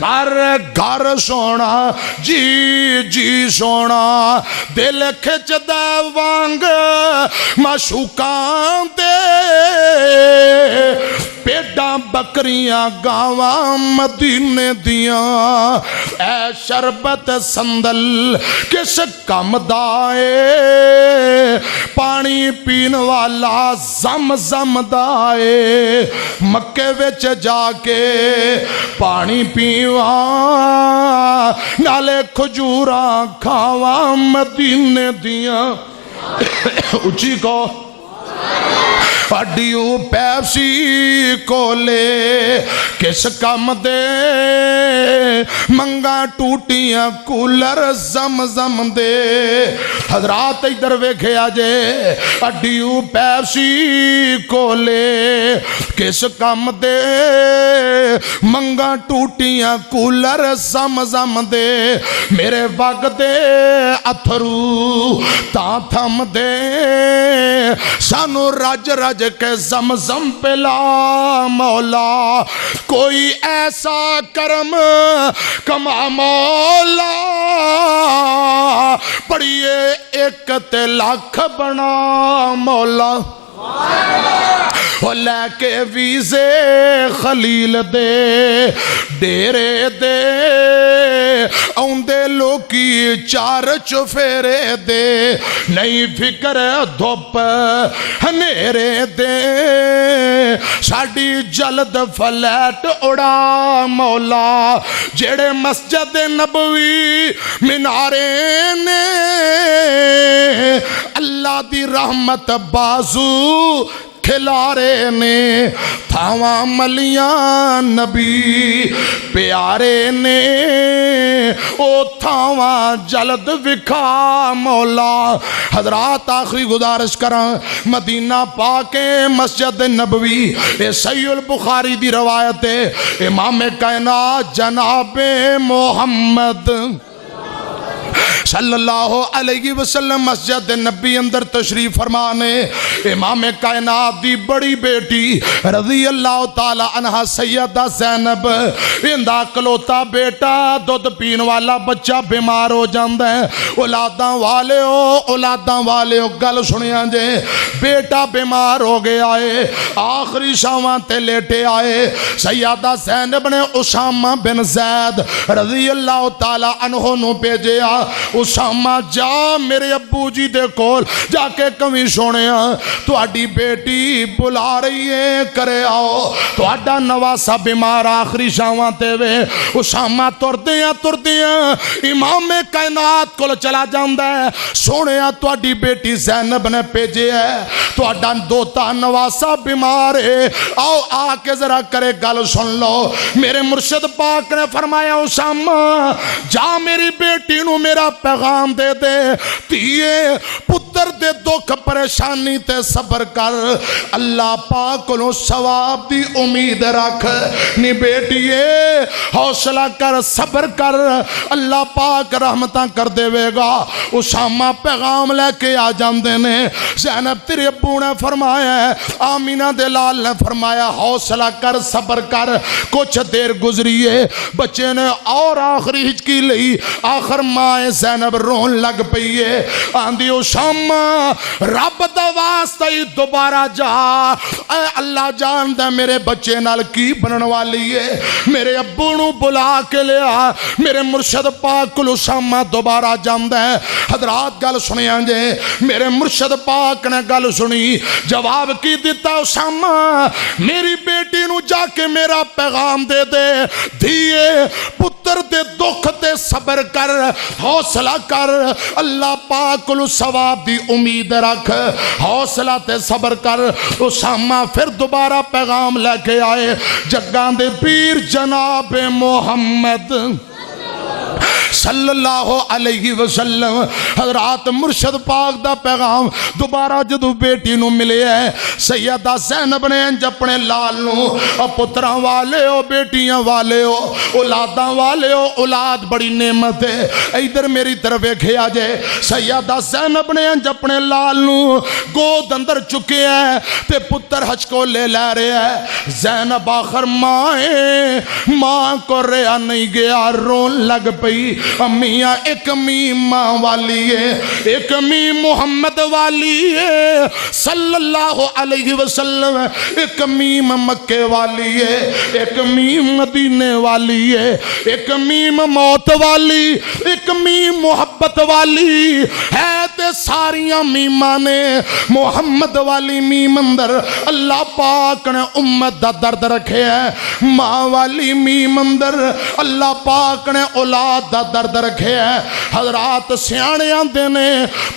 گھر گھر سونا جی سونا دل کھچ دے وانگ معشوقاں دے پیڈاں بکریاں گاواں مدینے دیاں اے شربت سندل کس کم دائے پانی پین والا زم زم دائے مکے وچ جا کے پانی پیواں نالے کھجوراں کھاواں مدینے دیاں اچھی کو پڑیو پیپسی کولے کس کم دے منگا ٹوٹیاں کولر زم زم دے حضرات ادھر ویکھے آجے اڈیو پیپسی کولے کس کم دے منگا ٹوٹیاں کولر زم زم دے میرے وقت دے اتھرو تا تھم دے سانو رج رج کے زمزم پلا مولا کوئی ایسا کرم کما مولا پڑھئے ایک تے لاکھ بنا مولا وہ لے کے ویزے خلیل دے ڈیرے دے اوندے لوکی چار چفیرے دے نہیں فکر دھوپ ہنیرے دے ساڑی جلد فلیٹ اڑا مولا جیڑے مسجد نبوی منارے نے اللہ دی رحمت بازو کھلارے نے تھاواں ملیاں نبی پیارے نے او تھاواں جلد وکھا مولا حضرات آخری گزارش کراں مدینہ پاک مسجد نبوی اے صحیح البخاری دی روایت ہے امام کائنات جناب محمد صلی اللہ علیہ وسلم مسجد نبی اندر تشریف فرمانے امام کائنات دی بڑی بیٹی رضی اللہ تعالی عنہ سیدہ زینب اندہ کلوتا بیٹا دودھ پین والا بچہ بیمار ہو جاندہ ہے اولاداں والے ہو گل سنیاں جے بیٹا بیمار ہو گیا ہے آخری شاواں تے لیٹے آئے سیدہ زینب نے اسامہ بن زید رضی اللہ تعالی عنہ نو بھیجیا اسامہ جا میرے ابو جی دے کول جا کے کمی سونے تو آڈی بیٹی بلا رہی ہے کرے آؤ تو آڈا نواسا بیمار آخری شاواں تے وے اسامہ تر دیاں امام کائنات کول چلا جاندہ ہے سونے تو آڈی بیٹی زینب نے پیجے ہے تو آڈا دوتا نواسا بیمار ہے آؤ آ کے ذرا کرے گل سن لو میرے مرشد پاک نے فرمایا اسامہ جا میری بیٹی نو میرا پیغام دے دے تیئے پتر دے دکھ پریشانی تے صبر کر اللہ پاک کو ثواب دی امید رکھ نی بیٹیے حوصلہ کر صبر کر اللہ پاک رحمتاں کر دے وے گا اسامہ پیغام لے کے آ جاندے نے زینب تیرے ابو نے فرمایا ہے آمینہ دلال نے فرمایا حوصلہ کر صبر کر کچھ دیر گزریے بچے نے اور آخری ہچکی لئی آخر ماں زینب رون لگ پئیے آندھی اسامہ شاما رب دا واسطہ ہی دوبارہ جا، اے اللہ جاندا میرے بچے نال کی بنن والی ہے، میرے ابو نو بلا کے لیا، میرے مرشد پاک کو شاما دوبارہ جاندا ہے۔ حضرات گل سنیاں جے، میرے مرشد پاک نے گل سنی، جواب کی دیتا اسامہ میری بیٹی نو جا کے میرا پیغام دے دے، دھیے پتر دے دکھ تے صبر کر، حوصلہ کر، اللہ پاک کو ثواب دی امید رکھ، حوصلہ تے صبر کر۔ اسامہ پھر دوبارہ پیغام لے کے آئے، جگان دے پیر جناب محمد صلی اللہ علیہ وسلم۔ حضرات مرشد پاک دا پیغام دوبارہ جدو بیٹی نو ملے ہے، سیدہ زینب نے انج اپنے لال نو، پتراں والے ہو، بیٹیاں والے ہو، اولاداں والے ہو، اولاد بڑی نعمت ہے، ادھر میری طرف دیکھے آجے۔ سیدہ زینب نے انج اپنے لال نو گود اندر چکے ہیں تے پتر ہچ کو لے لے رہے ہیں۔ زینب آخر ماں کو رہا نہیں گیا، رون لگ پئی، امیاں ایک میم ماں والی ہے، ایک میم محمد والی ہے صلی اللہ علیہ وسلم، ایک میم مکے والی ہے، ایک میم مدینے والی ہے، ایک میم موت والی، ایک میم محبت والی ہے، تے ساریاں میماں نے محمد والی میم اندر اللہ پاک نے امت دا درد رکھے ہے، ماں والی میم اندر اللہ پاک نے اولاد دا درد رکھے ہے۔ حضرات سیانے آندے نے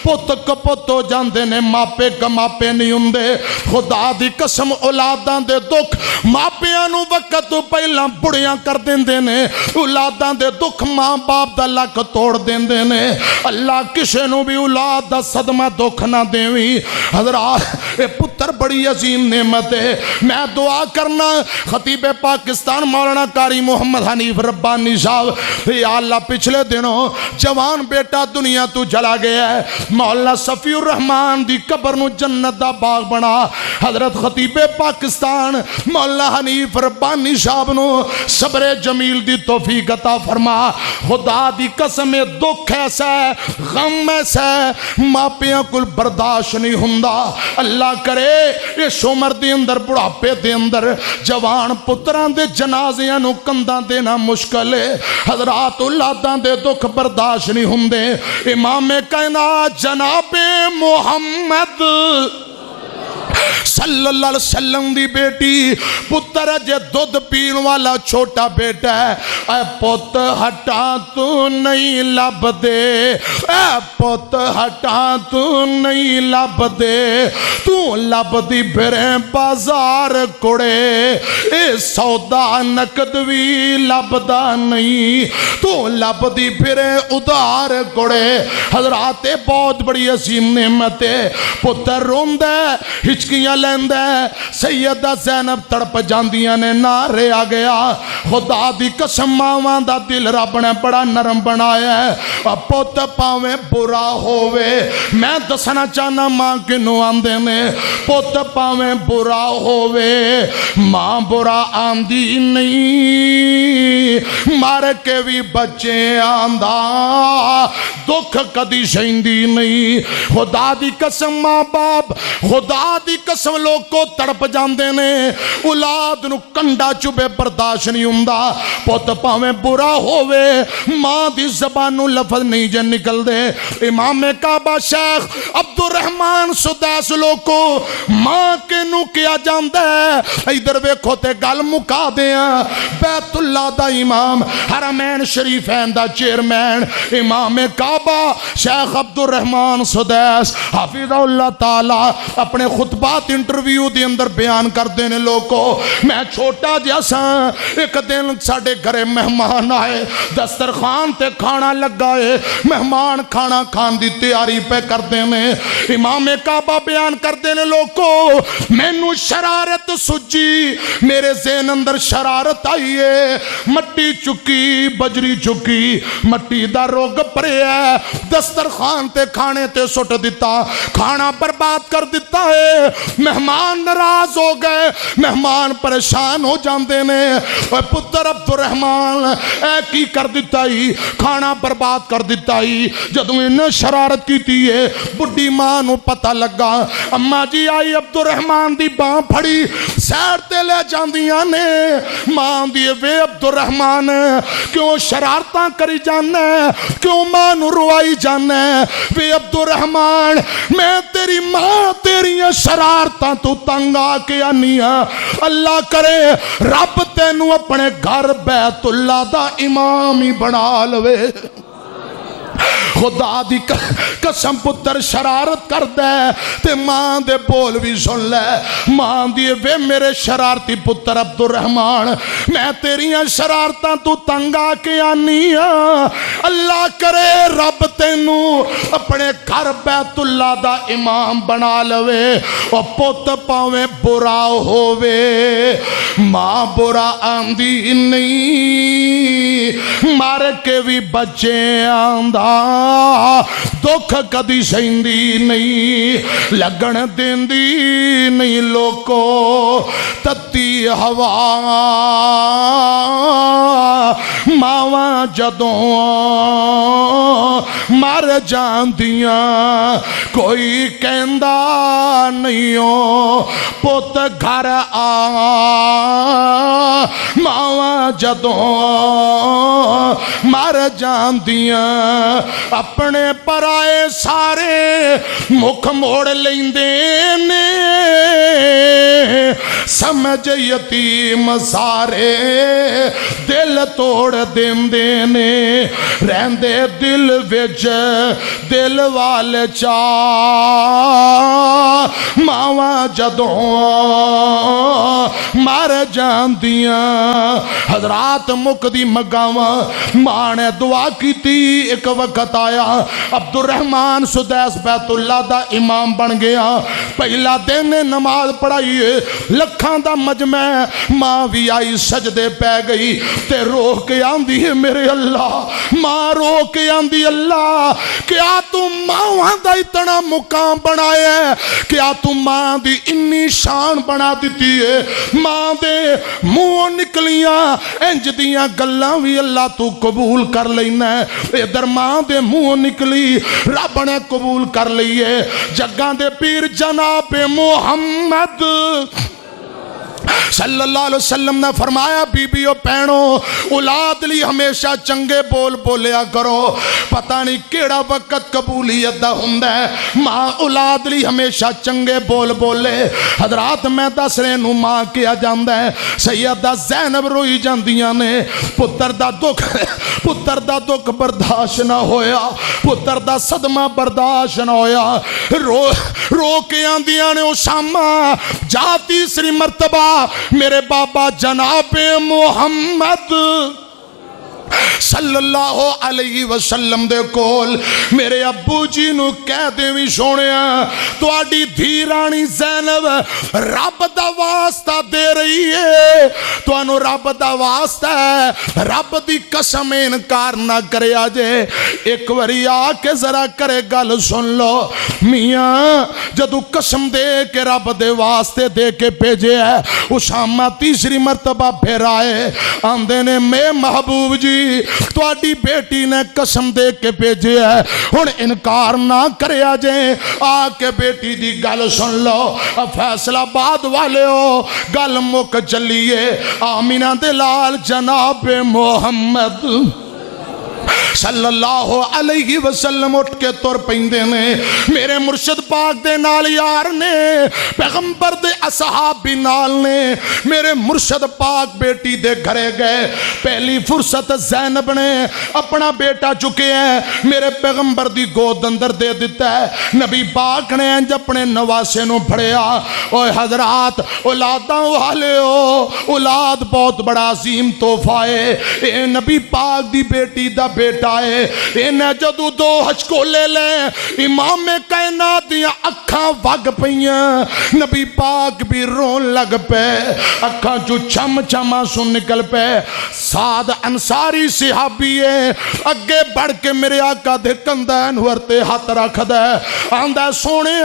پت کپت ہو جاندے نے، ماپے کماپے نہیں ہوندے، خدا دی قسم اولاداں دے دکھ ماپیاں نو وقت تو پہلا بڑیاں کر دیندے نے، اولاداں دے دکھ ماں باپ دا لک توڑ دیندے نے۔ اللہ کسے نو بھی اولاد دا صدمہ دکھ نہ دیویں۔ حضرات اے پتر بڑی عظیم نعمت ہے۔ میں دعا کرنا خطیب پاکستان مولانا قاری محمد حنیف ربانی صاحب، یا اللہ پچھلے دنوں جوان بیٹا دنیا تو جلا گیا ہے، مولانا صفی الرحمان دی قبر نو جنت دا باغ بنا، حضرت خطیب پاکستان مولانا حنیف ربانی صاحب نو صبر جمیل دی توفیق عطا فرما۔ خدا دی قسم دکھ ایسا ہے، غم ایسا ہے، ماپیاں کل برداشت نہیں ہوندا۔ اللہ کرے اس عمر دے اندر بڑھاپے دے اندر جوان پتران دے جنازیاں نو کنداں دینا مشکل ہے۔ حضرات اولاداں دے دکھ برداشت نہیں ہوندے۔ امام کائنات جناب محمد صلی اللہ علیہ وسلم دی بیٹی پتر جے دودھ پین والا چھوٹا بیٹا ہے، اے پت ہٹا تو نہیں لب دے، اے پت ہٹا تو نہیں لب دے، تو لب دی بھریں بازار کڑے، اے سودا نقد بھی لب دا نہیں، تو لب دی بھریں ادار کڑے۔ حضرات بہت بڑی عظیم نعمت ہے، پتر روندہ ہچکیاں لیندہ، سیدہ زینب تڑپ جاندیاں نے، نعرے آ گیا، خدا دی قسم ماواں دا دل رب نے بڑا نرم بنایا ہے۔ پوت پاویں برا ہووے، میں دسنا چاہنا ماں کنو آندے نے، پوت پاویں برا ہووے، ماں برا آندی نہیں، مار کے بھی بچے آندہ، دکھ کدی شہندی نہیں۔ خدا دی قسم ماں باپ، خدا دی قسم لوگ کو تڑپ جاندے نے، اولاد نو کنڈا چوبے برداشت نہیں ہوندا، پوت پاویں برا ہووے، ماں دی زبانوں لفظ نہیں جن نکل دے۔ امام کعبہ شیخ عبد الرحمن سدیس لوگ کو ماں کے نو کیا جاندہ ہے، ادھر ویکھو تے گل مکا دیاں، بیت اللہ دا امام، حرمین شریفین دا چیئرمین، امام کعبہ شیخ عبد الرحمن سدیس حافظ اللہ تعالی اپنے خطبات انٹرویو دی اندر بیان کر دینے لوگوں، میں چھوٹا جیسا ایک دن ساڑے گھرے مہمان آئے، دسترخوان تے کھانا لگائے، مہمان کھانا کھان دی تیاری پہ کر دینے، امام کعبہ بیان کر دینے لوگوں، میں نو شرارت سجی، میرے ذہن اندر شرارت آئیے، مٹی چک چکی بجری چکی مٹی دا روگ پریا دسترخوان تے کھانے تے سٹ دیتا کھانا برباد کر دیتا ہے مہمان ناراض ہو گئے مہمان پریشان ہو جاندے نے اے پتر عبد الرحمن اے کی کر دیتا ہی کھانا برباد کر دیتا ہی جدوں انہیں شرارت کی تھی ہے بڑی ماں نو پتہ لگا اماں جی آئی عبد الرحمن دی باں پھڑی سیر تے لے جاندیاں نے ماں دی وے عبد الرحمن کیوں شرارتاں کری جانا کیوں ماں نو روائی جانا وے عبد الرحمن میں تیری ماں تیری شرارتاں تو تنگ آ کے آنیا اللہ کرے رب تینوں اپنے گھر بیت اللہ دا امام ہی بنا لوے خدا دی قسم پتر شرارت کر دے تے ماں دے بول بھی سن لے ماں دی وے میرے شرارتی پتر عبد الرحمن میں تیریاں شرارتاں تو تنگا کے آنی اللہ کرے رب تینوں اپنے گھر بیت اللہ دا امام بنا لوے اور پت پاویں برا ہووے ماں برا آندی نہیں مار کے بھی بچے آندہ دکھ کدی سہندی نہیں لگن دیندی نہیں لوکو تتی ہوا ماواں جدوں مر جاندیاں کوئی کہندا نہیں ہو پت گھر آ ماواں جدوں مر جاندیاں اپنے پرائے سارے مکھ موڑ لیندے نے سمجھ یتیم سارے دل توڑ دیندے نے رہندے دل وچ دل والے چا ماواں جدوں مر جاندیاں حضرات مک دی مگاواں ماں نے دعا کی تھی ایک وقت آیا عبد الرحمن سدیس بیت اللہ دا امام بن گیا پہلا دن نماز پڑھائی لکھاں دا مجمع ماں بھی آئی سجدے پہ گئی تے رو کے آندی ہے میرے اللہ ماں رو کے آندی اللہ کیا تو ماں دا اتنا مقام بنایا ہے کیا تو ماں دی انی شان بنا دیتی ہے ماں دے منہ نکلیاں انج دیاں گلاں بھی اللہ تو قبول کر لینا ہے ادھر ماں دے منہ نکلی رب نے قبول کر لیے جگاں دے پیر جناب محمد صلی اللہ علیہ وسلم نے فرمایا بیبیو پہنو اولاد لی ہمیشہ چنگے بول بولیا کرو پتہ نہیں کیڑا وقت قبولیت دا ہوندا ہے ماں اولاد لی ہمیشہ چنگے بول بولے حضرات میں دس رہے نو ماں کیا جاندا ہے سیدہ زینب روئی جاندیاں نے پتر دا دکھ برداشت نہ ہویا پتر دا صدمہ برداشت نہ ہویا رو کے آندیاں نے اسامہ جا تیسری مرتبہ میرے بابا جناب محمد صلی اللہ علیہ وسلم دے کول میرے ابو جی نو کہہ دے بھی سونیا تو آڈی دھی رانی زینب رب دا واسطہ دے رہی ہے تو انو رب دا واسطہ ہے رب دی قسم انکار نہ کرے آجے ایک وری آکے ذرا کرے گل سن لو میاں جدو قسم دے کے رب دے واسطے دے کے پیجے ہے اسامہ تیسری مرتبہ پھر آئے آندے نے میں محبوب جی تو آڈی بیٹی نے قسم دے کے بھیجے ہے ہن انکار نہ کرے آجیں آکے بیٹی دی گل سن لو فیصلہ آباد والے ہو گل مک چلیے آمینہ دلال جناب محمد صلی اللہ علیہ وسلم اٹھ کے تور پہندے نے میرے مرشد پاک دے نال یار نے پیغمبر دے اصحاب بھی نال نے میرے مرشد پاک بیٹی دے گھرے گئے پہلی فرصت زینب نے اپنا بیٹا چکے ہیں میرے پیغمبر دی گود اندر دے دیتا ہے نبی پاک نے انج اپنے نواسے نو پھڑیا اوہ حضرات اولاداں والے ہو اولاد بہت بڑا عظیم تحفہ ہے اے نبی پاک دی بیٹی دا بیٹا ٹکائے انہیں جدو دو ہچکولے لے امام کائنات دیاں اکھاں وگ پئیاں نبی پاک بھی رون لگ پے اکھاں جو چھم چھما سن نکل پے سعد انصاری صحابی ہے اگے بڑھ کے میرے آقا دے کندین ورتے ہاتھ رکھ دے آندہ سونے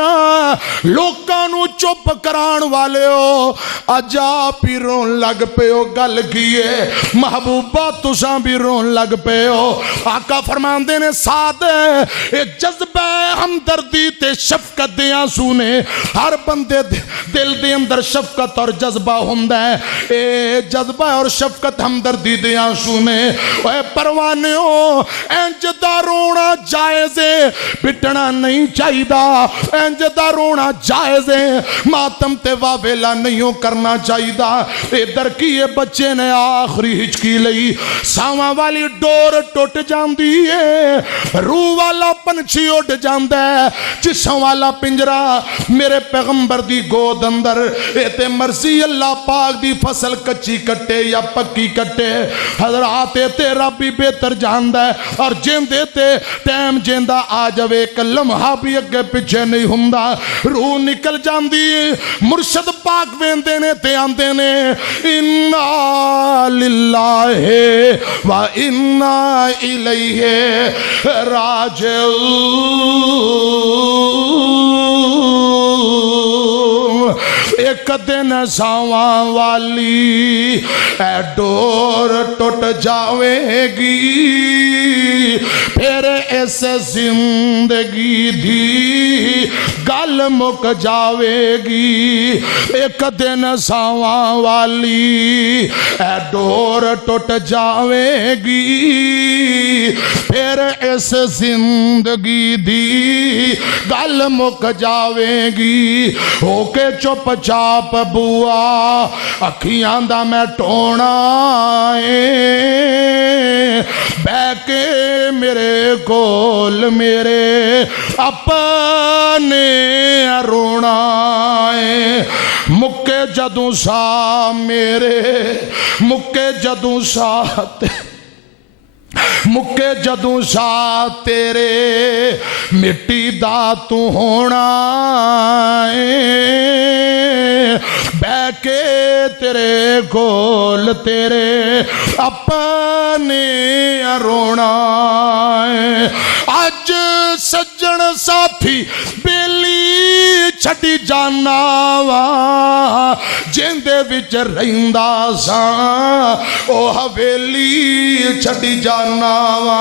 لوکانو چپ کران والے ہو اجا بھی رون لگ پے ہو گل کیے محبوبہ تساں بھی رون لگ پے ہو آقا فرمان دینے ساتھ جذبہ ہمدردی تے شفقت دیاں سونے ہر بندے دل دے اندر شفقت اور جذبہ ہوندہ ہے اے جذبہ اور شفقت ہمدردی دیاں سونے اے پروانے ہو انجدہ رونا جائز ہے پٹنا نہیں چاہی دا انجدہ رونا جائز ہے ماتم تے واویلا نہیں کرنا چاہی دا ادھر کیے بچے نے آخری ہچکی لئی ساواں والی ڈور ٹوٹ جاندی ہے روح والا پنچھی اٹھ جاندہ ہے جسم والا پنجرہ میرے پیغمبر دی گود اندر ایتے مرضی اللہ پاک دی فصل کچی کٹے یا پکی کٹے حضرات تیرا بھی بہتر جاندہ ہے اور جن دیتے ٹیم جیندہ آجوے ایک لمحہ بھی اگے پیچھے نہیں ہندہ روح نکل جاندی مرشد پاک ویندے نے تے آندے نے اِنَّا لِلَّهِ وَإِنَّا إِلَيْهِ راجعون ایک دن ساواں والی اے ڈور ٹوٹ جاوے گی پھر اس زندگی دی گل مک جاوے گی ایک دن ساواں والی اے ڈور ٹوٹ جاوے گی پھر اس زندگی دی گل مک جاوے گی ہو کے چپ چاپ بوا اکھیاں دا میں ٹونا بے کے میرے کول میرے اپنے رونا مکے جدوں سا میرے مکے جدوں سا مکے جدوں سا تیرے مٹی دا تو ہونا بے کے تیرے کول تیرے اپنے رونا اج سجن ساتھی بیلی چھٹی جانا وا جیندے وچ رہندا سا او حویلی چھٹی جانا وا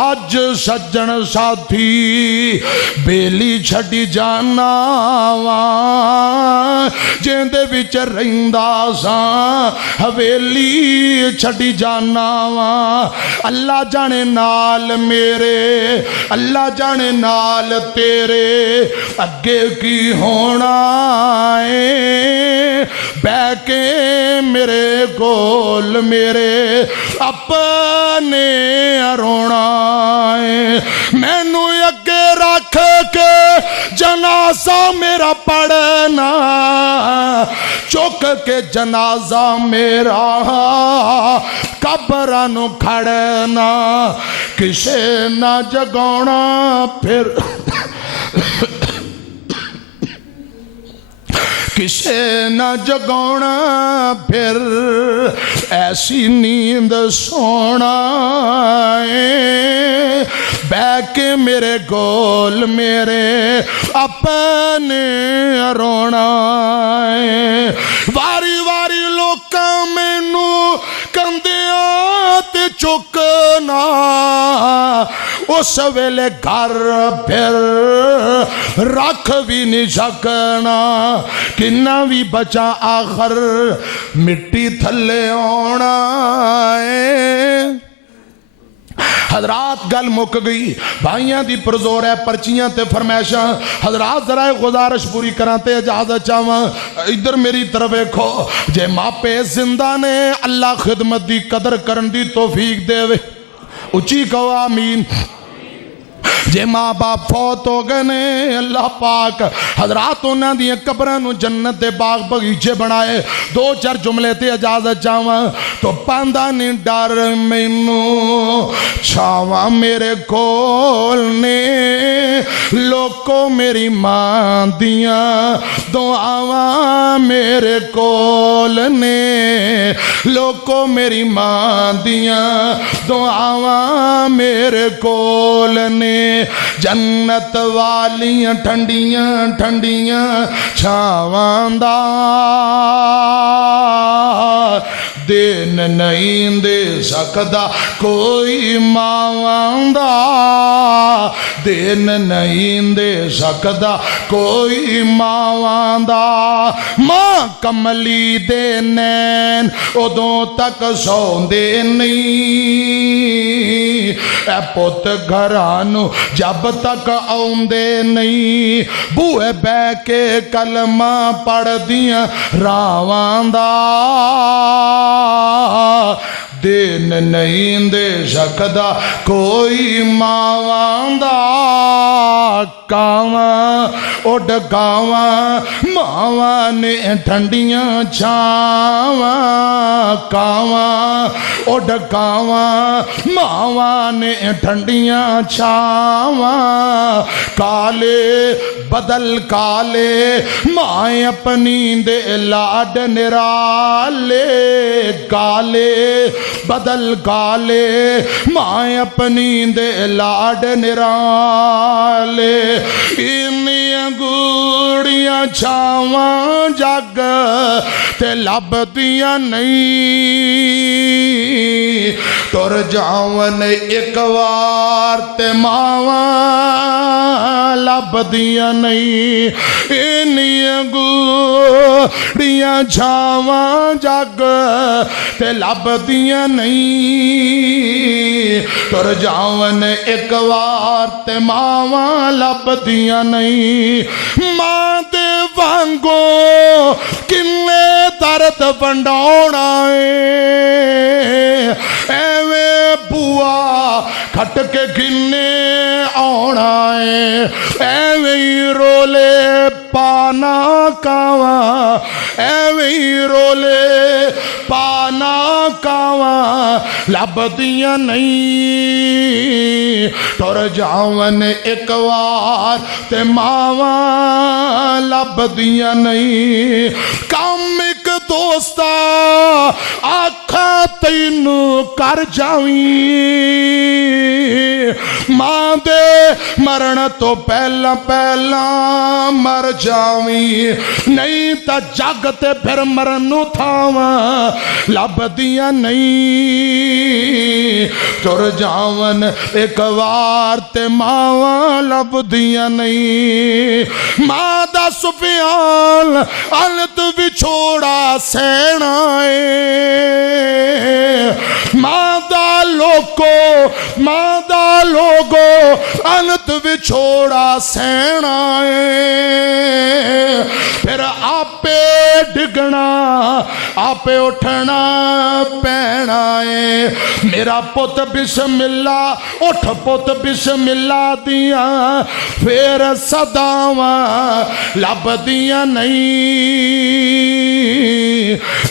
اج سجن ساتھی بیلی چھٹی جانا وا جیندے وچ رہندا سا حویلی چھٹی جانا وا اللہ جانے نال میرے اللہ جانے نال تیرے اگے کی ہونا ہے بے کے میرے کول میرے اپنے رونا ہے مینوں اگے رکھ کے جنازہ میرا پڑھنا چک کے جنازہ میرا قبرانو کھڑنا کسے نہ جگونا پھر کسے نہ جگونا پھر ایسی نیند سونا بے کے میرے گول میرے اپنے رونا واری واری لوکاں مینو کندیاں تے چکنا اس ویلے گھر پھر رکھ بھی نہیں سکنا کنا بھی بچا آخر مٹی تھلے آنا حضرات گل مک گئی بھائیاں دی پرزور ہے پرچیاں تے فرمیشاں حضرات ذرا گزارش پوری کراتے اجازت چاہواں ادھر میری طرف دیکھو جے ماپے زندہ نے اللہ خدمت دی قدر کرن دی توفیق دے وے اچھی کہو آمین جے ماں باپ فوت ہو گئے نے اللہ پاک حضرات انہاں دی قبراں نو جنت دے باغ بغیچے بنائے دو چار جملے تے اجازت چاواں تو پاندا نہیں ڈر مینوں چھاواں میرے کول نے لوکو میری ماں دیاں دعاواں میرے کول نے لوکو میری ماں دیاں دعاواں میرے کول نے جنت والیاں ٹھنڈیاں ٹھنڈیاں چھاواں دا دین نہیں دے سکدا کوئی ماواں دا دین نہیں دے سکدا کوئی ماواں دا ماں کملی دے نین ادوں تک سوندے نہیں اے پت گھرانو جب تک آوندے نہیں بوئے بے کے کلمہ پڑھ دیاں راواں دا دین نہیں دے سکدا کوئی ماواں دا کاواں اڈ گاواں ماواں نے ٹھنڈیاں چھاواں کاواں اڈ گاواں ماواں نے ٹھنڈیاں چھاواں کالے بدل کالے ماں اپنی دے لاڈ نرالے کالے بدل کالے ماں اپنی دے لاڈ نرالے انیاں گوڑیاں چھاواں جگ تے لب دیاں نہیں تر جاون ایک وار تے ماواں لب دیاں نہیں انیاں گوڑیاں چھاواں جگ تے لب دیاں نہیں تر جاون ایک وار تے ماواں لب دیاں نہیں ماں دے وانگو کنے درد ونڈونا ایویں بوا کھٹ کے کنے آنا ایویں رولے پانا کاواں ایویں رولے پانا کاواں لب دیاں نہیں تر جاون ایک وار تے ماواں لب دیاں نہیں کم ایک دوستا آکھا تینوں کر جاویں ماں دے مرن تو پہلا پہلا مر جاویں نہیں تا جگ تے پھر مرنو تھاواں لب دیاں نہیں تر جاون ایک وار تے ماواں لب دیاں نہیں ماں دا سفیان انت وچھوڑا سینا ماں دا لوگو انت وچھوڑا سینا پھر آپے ڈگنا آپے اٹھنا پینا میرا پت بسم اللہ اٹھ پت بسم اللہ دیاں پھر صداواں لب دیاں نہیں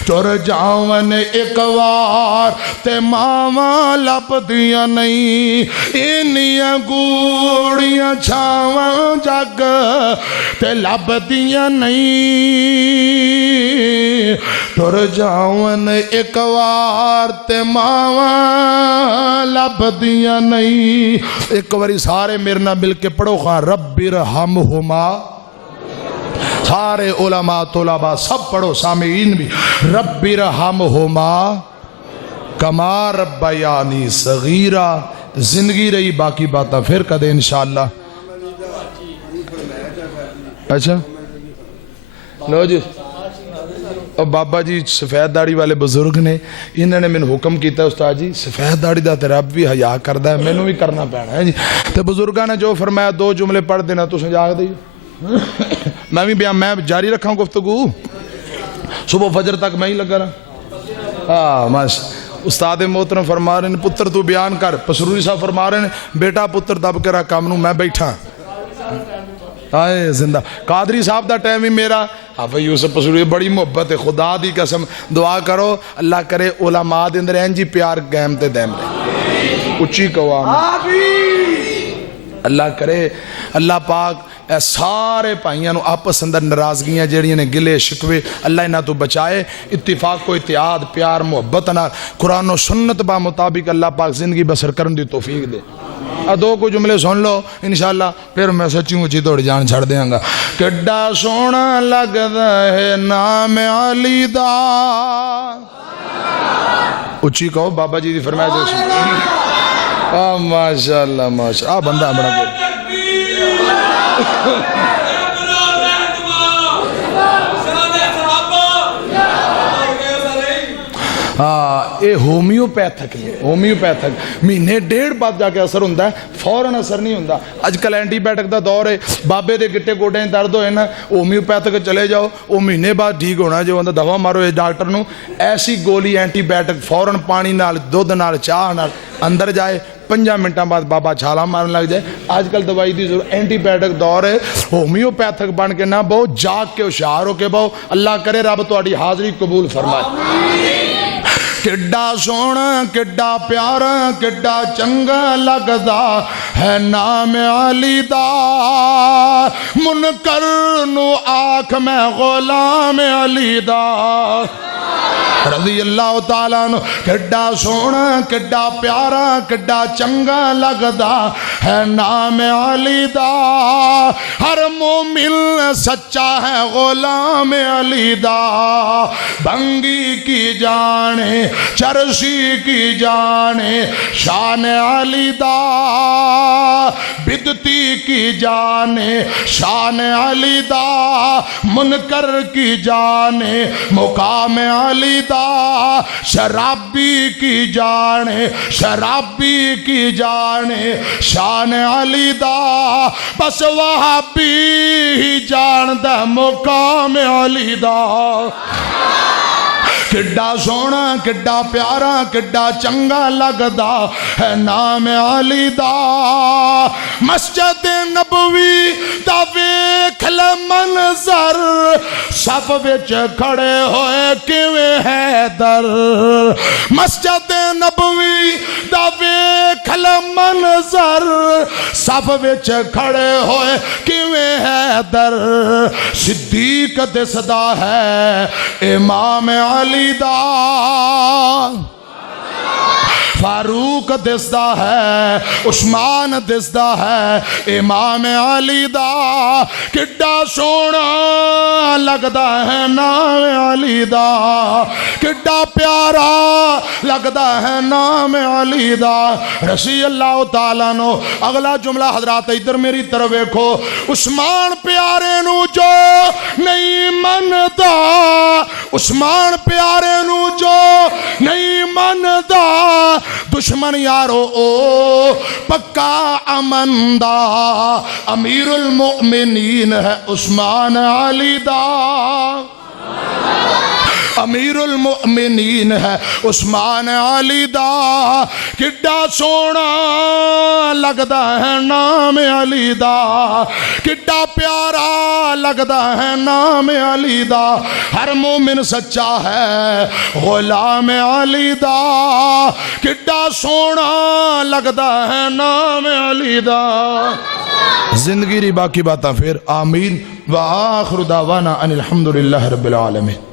تر جاون ایک وار تے ماواں لب دیاں نہیں انیاں گوڑیاں چھاواں جگ تے لب دیاں نہیں تر جاون ایک وار تے ماواں لب دیاں نہیں ایک واری سارے میرے نہ مل کے پڑھو خواہ رب ارحمہما سارے علماء طلباء سب پڑھو سامعین بھی رب ارحمہما کما ربیانی صغیرہ زندگی رہی باقی باتاں پھر کدے انشاءاللہ اچھا لو جی اور بابا جی سفید داڑھی والے بزرگ نے انہوں نے میں حکم کیتا ہے استاد جی سفید داڑھی دا تیرا بھی حیا کردہ ہے میں نے بھی کرنا پینا ہے جی تو بزرگاں نے جو فرمایا 2 جملے پڑھ دینا تو سجاگ دی میں بھی بیان میں جاری رکھا ہوں گفتگو صبح فجر تک میں ہی لگا رہا ہاں استاد محترم فرما رہے ہیں پتر تو بیان کر، پسروری صاحب فرما رہے ہیں بیٹا پتر دب کے رکھ کام نو میں بیٹھا آئے زندہ۔ قادری صاحب دا ٹائم ہی میرا حافظ یوسف پسروری بڑی محبت ہے، خدا دی قسم دعا کرو اللہ کرے علماء دے اندر این جی پیار گیم تے دیم رہے اچھی قوام اللہ کرے اللہ پاک اے سارے پائیاں نو آپس اندر ناراضگیاں جیڑیاں نے گلے شکوے اللہ انہاں تو بچائے، اتفاق کو اتحاد پیار محبت نہ قرآن و سنت با مطابق اللہ پاک زندگی بسر کرن دی توفیق دے۔ دو کو جملے سن لو انشاءاللہ پھر میں سچی اچھی توڑی جان چھڑ دیاں گا۔ کڈا سونا لگدا ہے نام علی دا، اچھی کہو بابا جی دی فرمائش ہے۔ ماشاءاللہ ماشاءاللہ بندہ بڑا گئے اے ہومیوپیتھک ہے، ہومیوپیتھک مہینے ڈیڑھ بعد جا کے اثر ہوندہ ہے، فوراً اثر نہیں ہوندہ۔ آج کل اینٹی بائیوٹک دا دور ہے، بابے دے گٹے گوڑے درد ہوئے نا ہومیوپیتھک چلے جاؤ وہ مہینے بعد ٹھیک ہونا، جو بندہ دوا مارو اس ڈاکٹر نو ایسی گولی اینٹی بائیوٹک فوراً پانی نال دودھ نال چاہ نال اندر جائے 5 منٹاں بعد بابا چھالا مارن لگ جائے۔ آج کل دوائی دی ضرورت اینٹی بائیوٹک دور ہے، ہومیوپیتھک بن کے نہ بہو جاگ کے ہوشیار ہو کے بہو، اللہ کرے رب تہاڈی حاضری قبول فرمائے۔ کڈا سونا کڈا پیارا کڈا چنگا لگدا ہے نام علی دا، منکر نو آنکھ میں غلام علی دا رضی اللہ تعالیٰ عنہ۔ کڈا سونا کڈا پیارا کڈا چنگا لگدا ہے نام علی دا، ہر مومن سچا ہے غلام علی دا، بنگی کی جانے چرسی کی جانے شان علی دا، بدتی کی جانے شان علی دا، منکر کی جانے مقام علی دا، شرابی کی جانے شرابی کی جانے شان علی دا، بس وہابی ہی جاندہ مقام علی دا۔ کڈا سونا کڈا پیارا کڈا چنگا لگدا ہے نام علی دا، مسجد نبوی دا ویکھ لے منظر، صف وچ کھڑے ہوئے کیویں حیدر، مسجد نبوی دا ویکھ لے منظر، صف وچ کھڑے ہوئے کیویں حیدر، صدیق دسدا ہے امام علی دا، فاروق دسدا ہے عثمان دسدا ہے امام علی دا، کڈا سونا لگدا ہے نام علی دا، کڈا پیارا لگدا ہے نام علی دا رضی اللہ تعالیٰ نو۔ اگلا جملہ حضرات ادھر میری طرف دیکھو، عثمان پیارے نو جو نہیں مندا، عثمان پیارے نو جو نہیں مندا، دشمن یارو او پکا امن دا، امیر المؤمنین ہے عثمان علی دا، امیر المؤمنین ہے عثمان علی دا، کڈا سونا لگدا ہے نام علی دا، کڈا پیارا لگدا ہے نام علی دا، ہر مومن سچا ہے غلام علی دا، کڈا سونا لگدا ہے نام علی دا۔ زندگی ری باقی باتاں پھر آمین وآخر دعوانا ان الحمدللہ رب العالمین۔